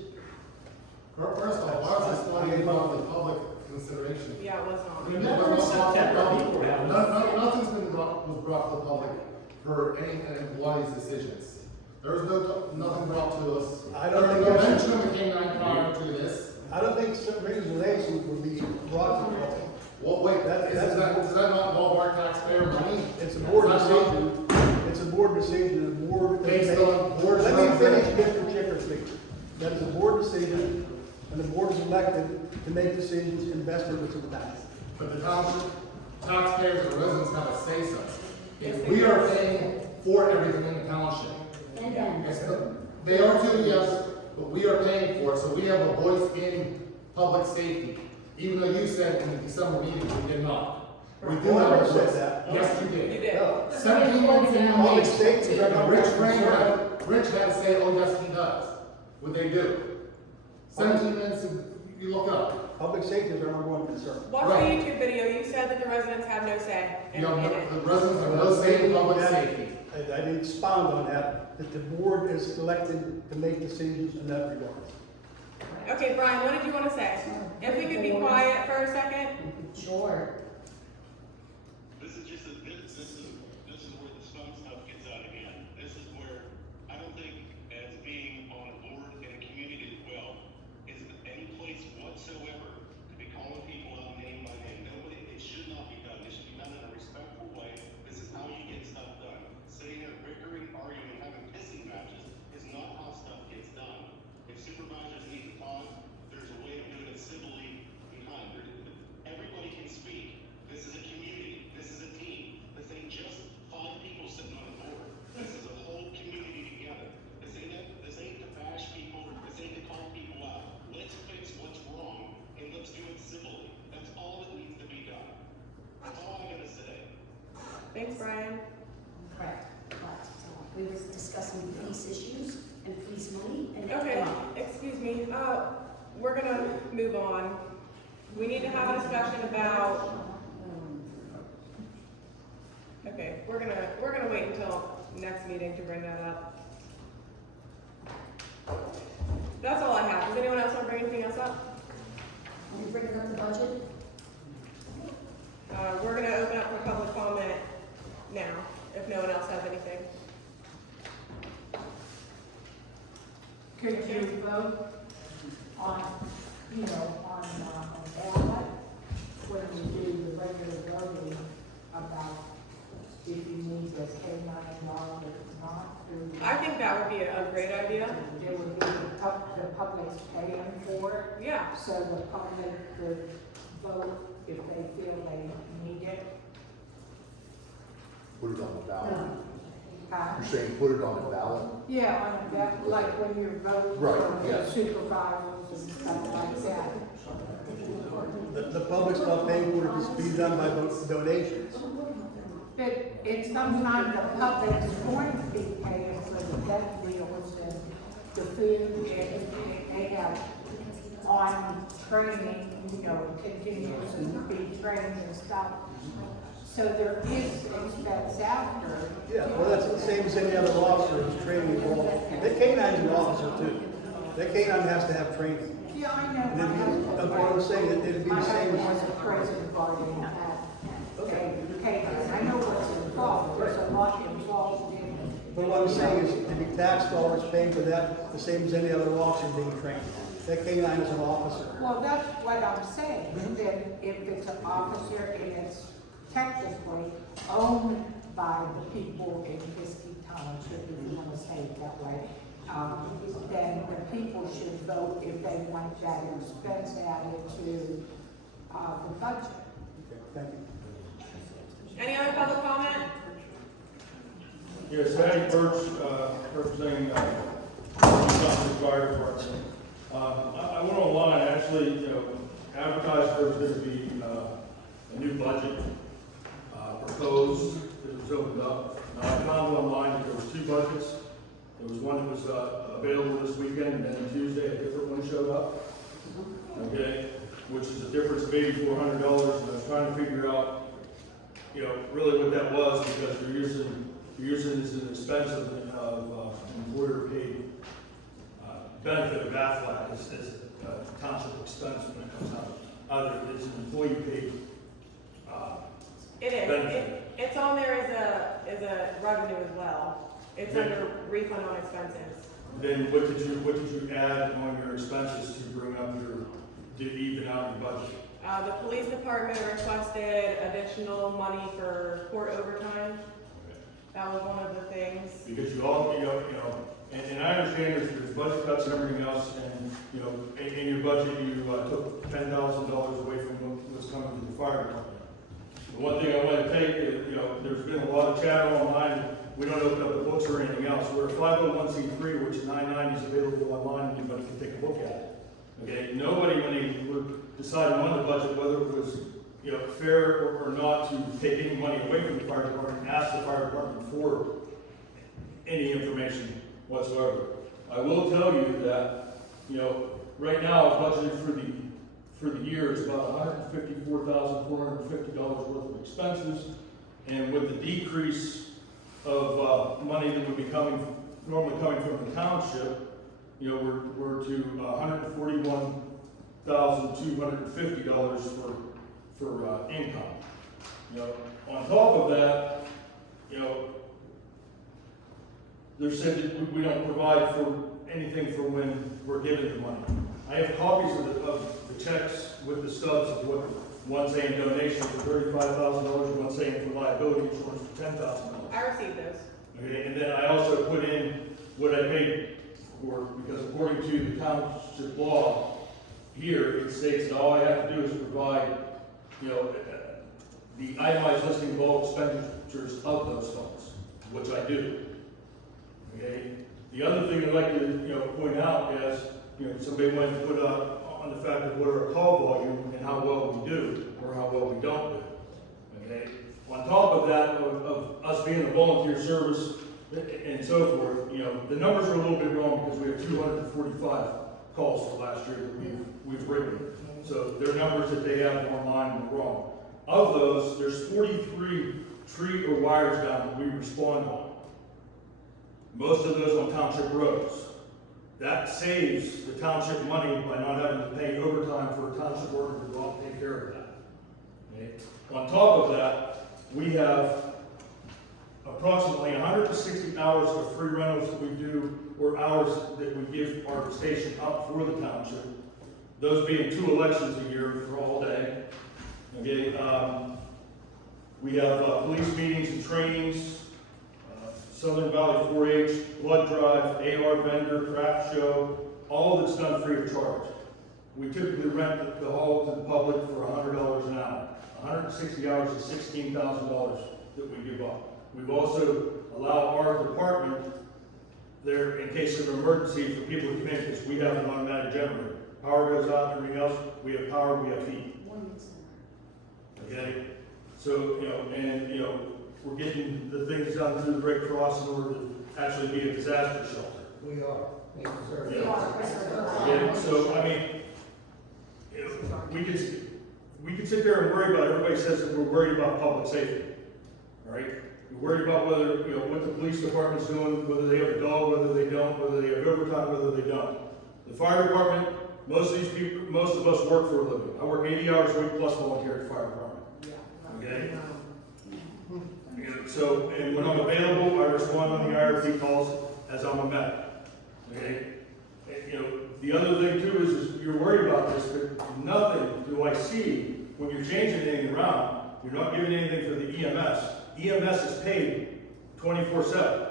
First of all, why was this money brought to public consideration? Yeah, it was on. remember in September, people were having. Nothing's was brought to the public for any employee's decisions. There was nothing brought to us. I don't think There was no that's- mention of the K-9 prior to this. I don't think some regionalization would be brought to the public. Well, wait, does that not involve our taxpayer money? It's a board decision. It's a board decision, and the board. Based on board. Let me finish, Mr. Chicker, please. That is a board decision, and the board is elected to make decisions in best interest of the township. But the township, taxpayers and residents have a say so. Yes, they We do. are paying for everything in the township. And then, They are too, yes, but we are paying for it, so we have a voice in public safety. Even though you said in the December meeting, we did not. We do have a Whoever said voice. that. Yes, you You did. did. No. 17 months in the Public lead. safety are not Rich concerned. Rich had to say, oh, yes, he does. What they do. 17 minutes, you look up. Public safety is our number one concern. Watch the Right. YouTube video. You said that the residents have no say in You know, it. the residents have no say in public safety. I didn't expound on that the board is elected to make decisions in that regard. Okay, Brian, what did you want to say? If we could be quiet for a second. sure. This is just this is where the fun stuff gets out again. This is where I don't think, as being on a board in a community as well, is any place whatsoever to be calling people out name by name. Nobody, it should not be done. It should be done in a respectful way. This is how you get stuff done. Sitting there bickering, arguing, having pissing matches is not how stuff gets done. If supervisors need to pause, there's a way of doing it civilly behind. Everybody can speak. This is a community. This Thanks, Brian. Correct, but we were discussing police issues and police money and. Okay, excuse me, we're gonna move on. We need to have a discussion about, okay, we're gonna wait until next meeting to bring that up. That's all I have. Does anyone else want to bring anything else up? Are you bringing up the budget? We're gonna open up for public comment now, if no one else has anything. Could you vote on, on ballot when you do the regular voting about if you need the $10 million or not? I think that would be a great idea. It would be the public's paying for it. Yeah. So the public could vote if they feel they need it. Put it on the ballot. Uh, You're saying put it on the ballot? Yeah, on that, like when you're voting Right, for the yes. supervisors and stuff like that. The public's not paying for it, it's being done by donations. It's sometimes the public's going to be paying for the debt deals and the food, and they have on training, continues to be trained and stuff. So there is expense after. Yeah, well, that's the same as any other officer who's training involved. The K-9's an officer too. The K-9 has to have training. Yeah, I know. That's what I'm saying, it'd be the same My husband was as. a prison guardian at K-9. I know what's involved. There's a lot involved in it. But what I'm saying is, to be tax dollars paying for that, the same as any other officer being trained. That K-9 is an officer. Well, that's what I'm saying. Then if it's an officer and it's technically owned by the people in Kiski Township, if you want to say it that way, then the people should vote if they want that expense added to the budget. Okay, thank you. Any other public comment? Yes, Patty Birch, representing Township Fire Department. I went online, actually, advertised there was going to be a new budget proposed that was opened up. Now, I found online that there was two budgets. There was one that was available this weekend, and then Tuesday a different one showed up. Okay, which is a difference of $8,400, and I was trying to figure out, really what that was, because you're using this as an expense of employer paid benefit of AFLAC as a township expense when it comes out. It's an employee paid It is. benefit. It's on there as a revenue as well. It's under refund on expenses. Then what did you add on your expenses to bring up to even out your budget? The police department requested additional money for court overtime. That was one of the things. Because and I understand there's budget cuts and everything else, and, in your budget, you took $10,000 away from what's coming to the fire department. The one thing I want to take is, there's been a lot of chatter online, we don't open up the books or anything else. We're a 501c3, which 990 is available online, anybody can take a look at it. Okay, nobody, when they were deciding on the budget, whether it was, fair or not to take any money away from the fire department, ask the fire department for any information whatsoever. I will tell you that, right now, budgeted for the year is about $154,450 worth of expenses, and with the decrease of money that would be normally coming from the township, we're to $141,250 for income. On top of that, they're said that we don't provide for anything for when we're given the money. I have copies of the checks with the stubs of what one saying donation for $35,000, one saying for liability insurance for $10,000. I received those. Okay, and then I also put in what I paid for, because according to the township law here, it states that all I have to do is provide, the itemized listing of all expenditures of those funds, which I do. Okay, the other thing I'd like to, point out is, somebody wanted to put on the fact of what our call volume and how well we do, or how well we don't do. Okay, on top of that, of being a volunteer service and so forth, you know, the numbers are a little bit wrong because we have 245 calls for last year that we've written. So their numbers that they have online are wrong. Of those, there's 43 tree or wires down that we respond on. Most of those on township roads. That saves the township money by not having to pay overtime for a township worker to go out and take care of that. Okay? On top of that, we have approximately 160 hours of free rentals that we do, or hours that we give our station up for the township. Those being 2 elections a year for all day. Okay, we have police meetings and trainings, Southern Valley 4-H, blood drive, AR vendor, craft show, all of it's done free of charge. We typically rent the hall to the public for $100 an hour. 160 hours is $16,000 that we give up. We've also allowed our department there in case of an emergency for people to come in, because we have an automatic generator. Power goes out and everything else, we have power, we have heat. Okay? So, you know, and, you know, we're getting the things done through the Red Cross in order to actually be a disaster shelter. We are. Thank you, sir. Yeah, so, I mean, you know, we could sit there and worry about, everybody says that we're worried about public safety, all right? We're worried about whether, you know, what the police department's doing, whether they have a dog, whether they don't, whether they have overtime, whether they don't. The fire department, most of us work for a living. I work 80 hours a week plus volunteer at the fire department. Okay? So, and when I'm available, I respond on the IRP calls as I'm a medic. Okay? And, you know, the other thing too is you're worried about this, but nothing do I see when you're changing anything around. You're not giving anything for the EMS. EMS is paid 24/7.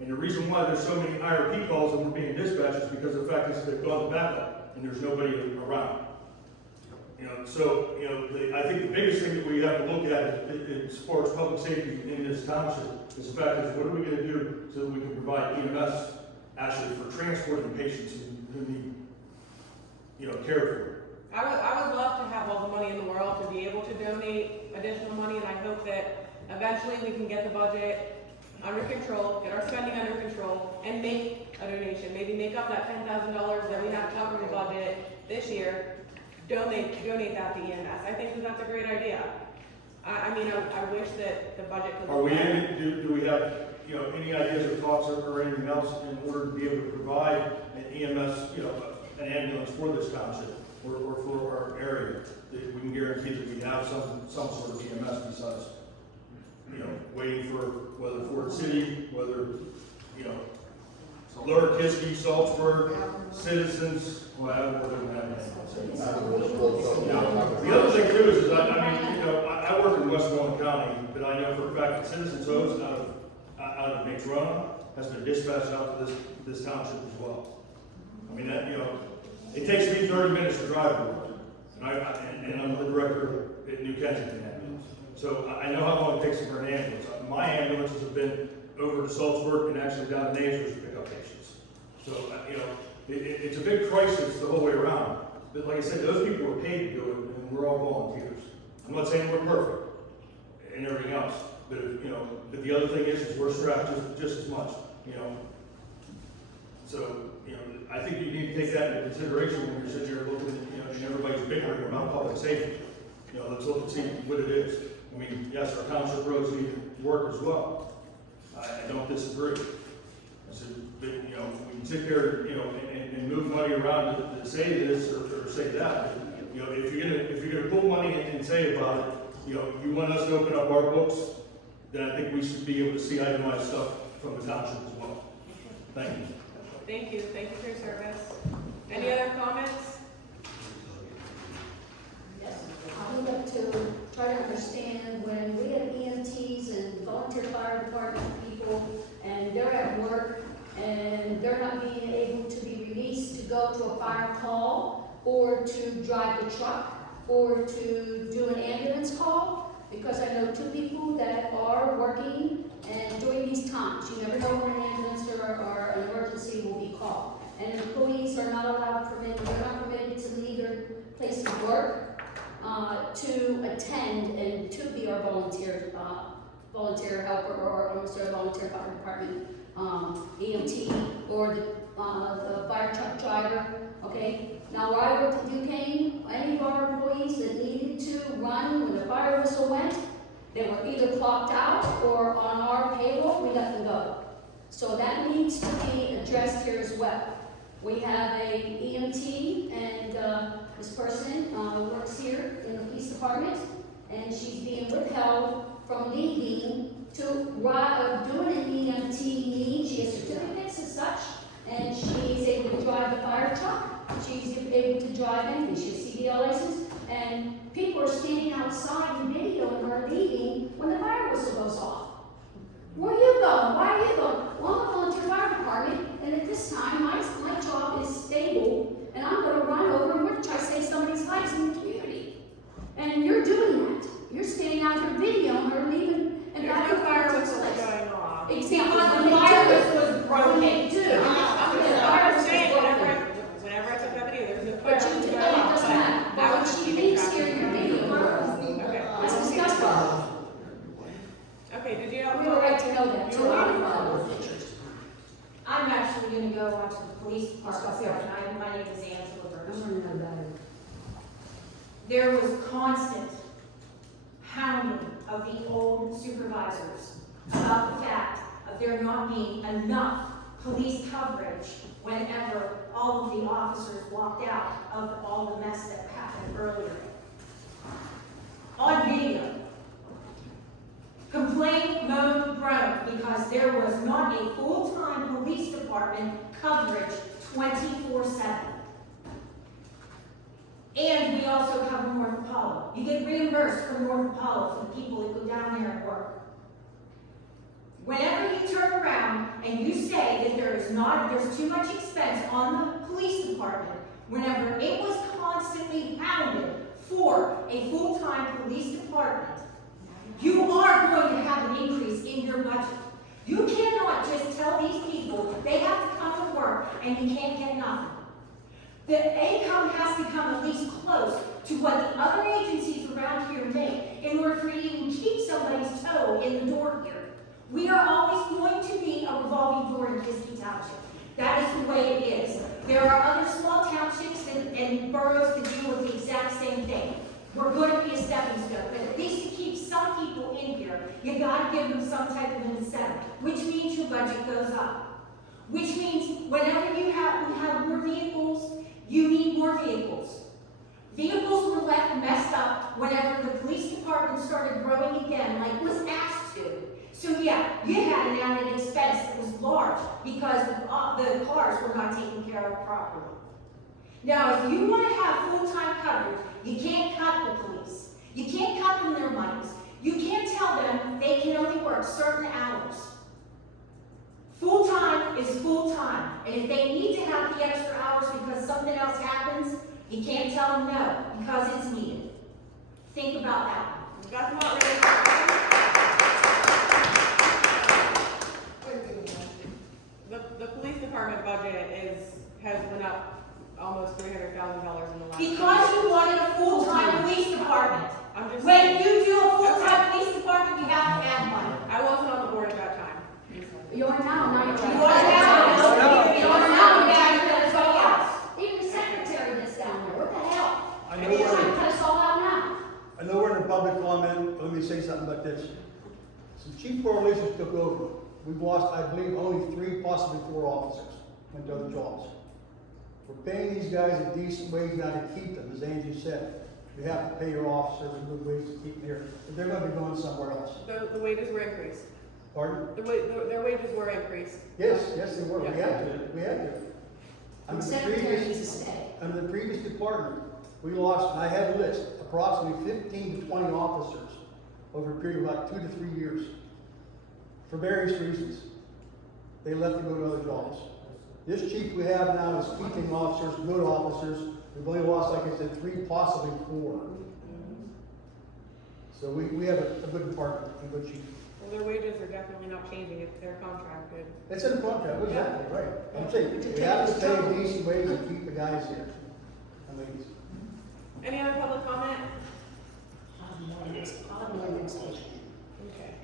And the reason why there's so many IRP calls and we're being dispatched is because of the fact that they've gone to backup and there's nobody around. You know, so, you know, I think the biggest thing that we have to look at as far as public safety in this township is the fact is what are we gonna do so that we can provide EMS actually for transporting patients who need, you know, care for. I would love to have all the money in the world to be able to donate additional money, and I hope that eventually we can get the budget under control, get our spending under control, and make a donation. Maybe make up that $10,000 that we have to cover the budget this year. Donate that to EMS. I think that that's a great idea. I mean, I wish that the budget could. Are we able, do we have, you know, any ideas or thoughts or anything else in order to be able to provide an EMS, you know, an ambulance for this township or for our area that we can guarantee that we have some sort of EMS besides, you know, waiting for whether Ford City, whether, you know, Lower Kiski, Salzburg, Citizens, well, I don't have anything. The other thing too is I mean, you know, I work in Westmoreland County, but I know for a fact that Citizens Homes out of Natrona has been dispatched out to this township as well. I mean, that, you know, it takes me 30 minutes to drive to work, and I'm the director at New Kensington Ambulance. So I know how long it takes for an ambulance. My ambulances have been over to Salzburg and actually down to Nazareth to pick up patients. So, you know, it's a big crisis the whole way around. But like I said, those people were paid to do it, and we're all volunteers. I'm not saying we're perfect and everything else, but you know, but the other thing is we're strapped just as much, you know. So, you know, I think you need to take that into consideration when you're sitting here looking at, you know, and everybody's bickering about public safety. You know, let's look and see what it is. I mean, yes, our township roads need to work as well. I don't disagree. I said, but, you know, we can sit there, you know, and move money around to say this or say that. But, you know, if you're gonna pull money and say about it, you know, you want us to open up our books, then I think we should be able to see itemized stuff from the township as well. Thank you. Thank you for your service. Any other comments? I would like to try to understand when we have EMTs and volunteer fire department people, and they're at work, and they're not being able to be released to go to a fire call, or to drive the truck, or to do an ambulance call, because I know 2 people that are working, and during these times, you never know when an ambulance or an emergency will be called. And employees are not they're not permitted to leave their place of work, to attend and to be our volunteer volunteer helper or almost a volunteer fire department, EMT, or the fire truck driver, okay? Now, while you came, any of our employees that needed to run when the fire whistle went, they were either clocked out or on our payroll, we let them go. So that needs to be addressed here as well. We have a EMT, and this person works here in the police department, and she's being withheld from leaving to doing an EMT need. She has certificates and such, and she's able to drive the fire truck. She's able to drive anything. She has CDL license, and people are standing outside and videoing her leaving when the fire whistle goes off. Where are you going? Why are you going? Well, I'm going to the fire department, and at this time, my job is stable, and I'm going to run over and we're going to try to save somebody's lives in the community. And you're doing that. You're standing out there videoing her leaving, and There's no fire whistle going off. Exactly. Because the fire whistle was broken. I'm saying, whenever I took that video, there's no fire But you whistle did, going it off. doesn't matter. But when she leaves here, you're videoing her. Okay. Let's discuss that. Okay, did you have? We would like to know that too. I'm actually gonna go onto the police department, and my name is Angela Burns. There was constant hounding of the old supervisors about the fact of there not being enough police coverage whenever all of the officers walked out of all the mess that happened earlier. On video. Complained, moaned, groaned, because there was not a full-time police department coverage 24/7. And we also cover North Apollo. You get reimbursed from North Apollo for the people that go down there and work. Whenever you turn around and you say that there's too much expense on the police department, whenever it was constantly hounded for a full-time police department, you are going to have an increase in your budget. You cannot just tell these people they have to come to work and you can't get nothing. The income has to come at least close to what the other agencies around here make in order for you to even keep somebody's toe in the door here. We are always going to be a revolving door in Kiski Township. That is the way it is. There are other small townships and boroughs that deal with the exact same thing. We're going to be a stepping stone, but at least to keep some people in here, you got to give them some type of incentive, which means your budget goes up. Which means whenever we have more vehicles, you need more vehicles. Vehicles were left messed up whenever the police department started growing again, like it was asked to. So yeah, you had an added expense that was large because the cars were not taken care of properly. Now, if you want to have full-time coverage, you can't cut the police. You can't cut them their monies. You can't tell them they can only work certain hours. Full-time is full-time. And if they need to have the extra hours because something else happens, you can't tell them no, because it's needed. Think about that. You got them out ready. The police department budget has went up almost $300,000 in the last year. Because you wanted a full-time police department. I'm just When saying. you do a full-time police department, you have to add money. I wasn't on the board at that time. You are now, now you're trying to. You are now, You are now, you're trying to now, cut us all out. Even the secretary that's down there, what the hell? I And know you're trying to we're, cut us all out now. I know we're in a public comment, but let me say something about this. Since Chief Correlations took over, we've lost, I believe, only 3, possibly 4 officers went to other jobs. We're paying these guys a decent wage now to keep them, as Angie said. You have to pay your officers a good wage to keep them here, but they're gonna be going somewhere else. The wages were increased. Pardon? Their wages were increased. Yes, they were, we Yeah. had to. The Under the secretary needs to previous, stay. under the previous department, we lost, and I have a list, approximately 15 to 20 officers over a period of about 2 to 3 years. For various reasons. They left to go to other jobs. This chief we have now is keeping officers, good officers. We've only lost, like I said, 3, possibly 4. So we have a good department, a good chief. Well, their wages are definitely not changing if they're contracted. It's in the contract, exactly, right. I'm saying, we have to pay a decent wage to keep the guys here. I mean, Any other public comment? I'll be next week. Okay.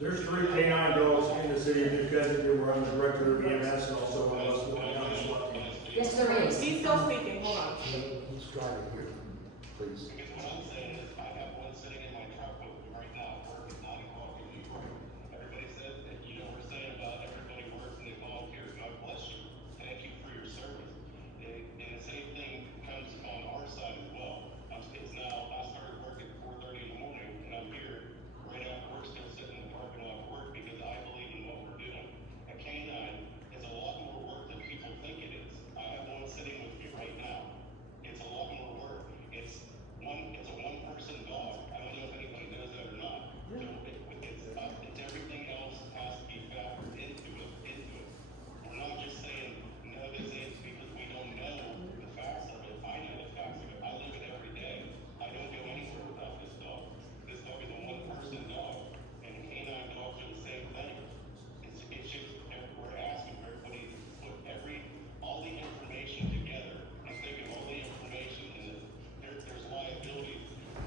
There's 3 canine dogs in the city of New Pheasant that were on the director of EMS and also on the SWAT team. Yes, there is. He's still speaking, hold on. He's trying to hear, please. Because what I'm saying is, I have one sitting in my truck with me right now, working 9 o'clock in New York. Everybody said that, we're saying about everybody working and volunteers, God bless you, thank you for your service. And the same thing comes on our side as well. It's now, I started work at 4:30 in the morning, and I'm here right after work, still sitting in the parking lot of work, because I believe in what we're doing. A canine is a lot more work than people think it is. I have one sitting with me right now. It's a lot more work. It's a one-person dog. I don't know if anybody knows that or not. So it's everything else has to be factored into it. We're not just saying, no, this is because we don't know the facts of it. I know the facts of it. I live it every day. I don't go anywhere without this dog. This dog is a one-person dog, and canine dogs are the same thing. It's just, we're asking for everybody to put all the information together and think of all the information, and there's liability.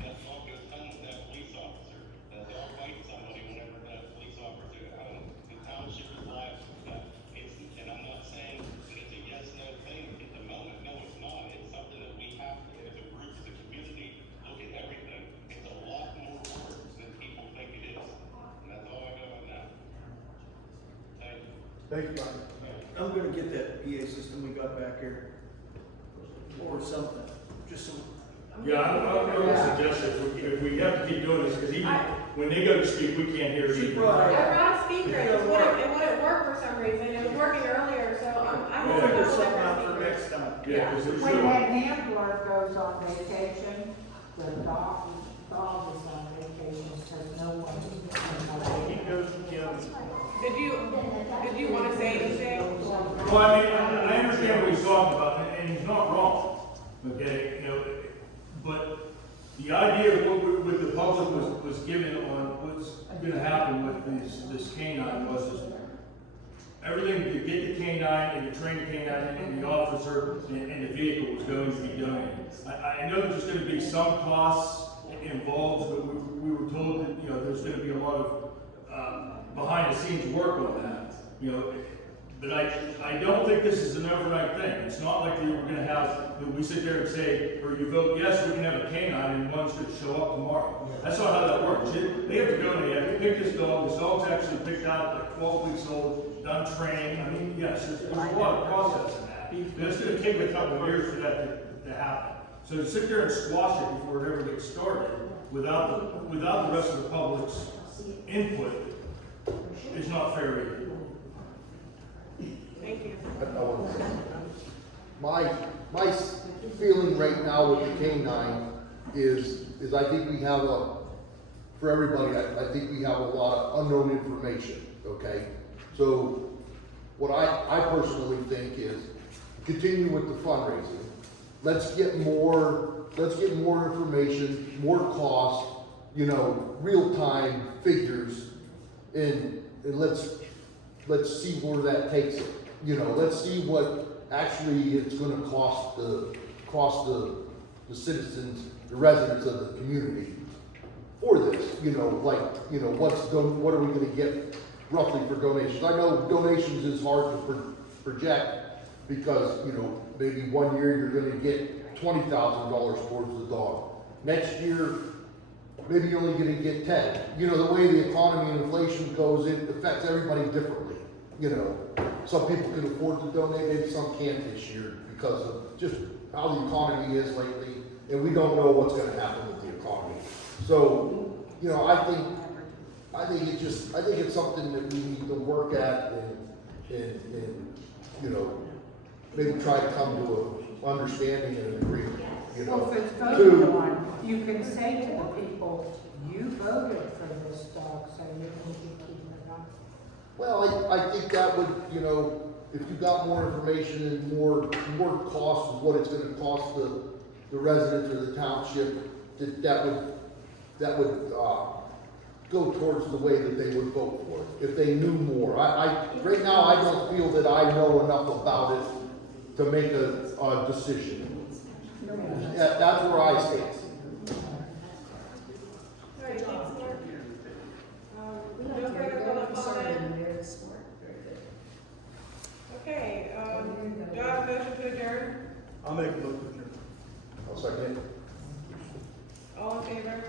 That dog goes home with that police officer. That dog bites somebody whenever that police officer, the township is liable for that. And I'm not saying that it's a yes-no thing at the moment. No, it's not. It's something that we have to, as a group, as a community, look at everything. It's a lot more work than people think it is. And that's all I got on that. Thank you. Thank you, Brian. I'm gonna get that PA system we got back here, or something, just so. Yeah, I would suggest if we have to keep doing this, because even when they go to speak, we can't hear She them. brought I it. brought a speaker, it wouldn't work for some reason, it was working earlier, so I'm We'll figure gonna something out double for check next time. Yeah, because it When should. that handler goes on vacation, the dog is on vacation, so no one. He goes to Kim. Did you wanna say anything? Well, I understand what he's talking about, and he's not wrong, okay, but the idea of what the public was given on what's gonna happen with this canine was everything to get the canine and to train the canine and the officer and the vehicle was going to be donated. I know there's gonna be some costs involved, but we were told that, there's gonna be a lot of behind the scenes work on that, but I don't think this is an overnight thing. It's not like we're gonna have, we sit there and say, or you vote yes, we can have a canine and one's gonna show up tomorrow. That's not how that works. They have to go and they have to pick this dog's actually picked out like 12 weeks old, done training. I mean, yes, there's a lot of process in that. But it's gonna take a couple of years for that to happen. So to sit there and squash it before it ever gets started, without the rest of the public's input, is not fair either. Thank you. My feeling right now with the canine is I think we have for everybody, I think we have a lot of unknown information, okay? So what I personally think is continue with the fundraising. Let's get more information, more cost, real-time figures, and let's see where that takes it. Let's see what actually it's gonna cost the citizens, the residents of the community for this. What are we gonna get roughly for donations? I know donations is hard to project because, maybe one year you're gonna get $20,000 towards the dog. Next year, maybe you're only gonna get 10. The way the economy and inflation goes, it affects everybody differently. Some people can afford to donate, maybe some can't this year because of just how the economy is lately, and we don't know what's gonna happen with the economy. So, I think it's something that we need to work at and maybe try to come to an understanding and an agreement, Well, if it's voted on, you can say to the people, you voted for this dog, so you can keep keeping it on. Well, I think that would, if you got more information and more cost of what it's gonna cost the residents of the township, that would go towards the way that they would vote for it, if they knew more. Right now, I don't feel that I know enough about it to make a decision. That's where I stand. Alright, thanks, Mark. No further I'll make a motion to adjourn. I'll second it. All in favor?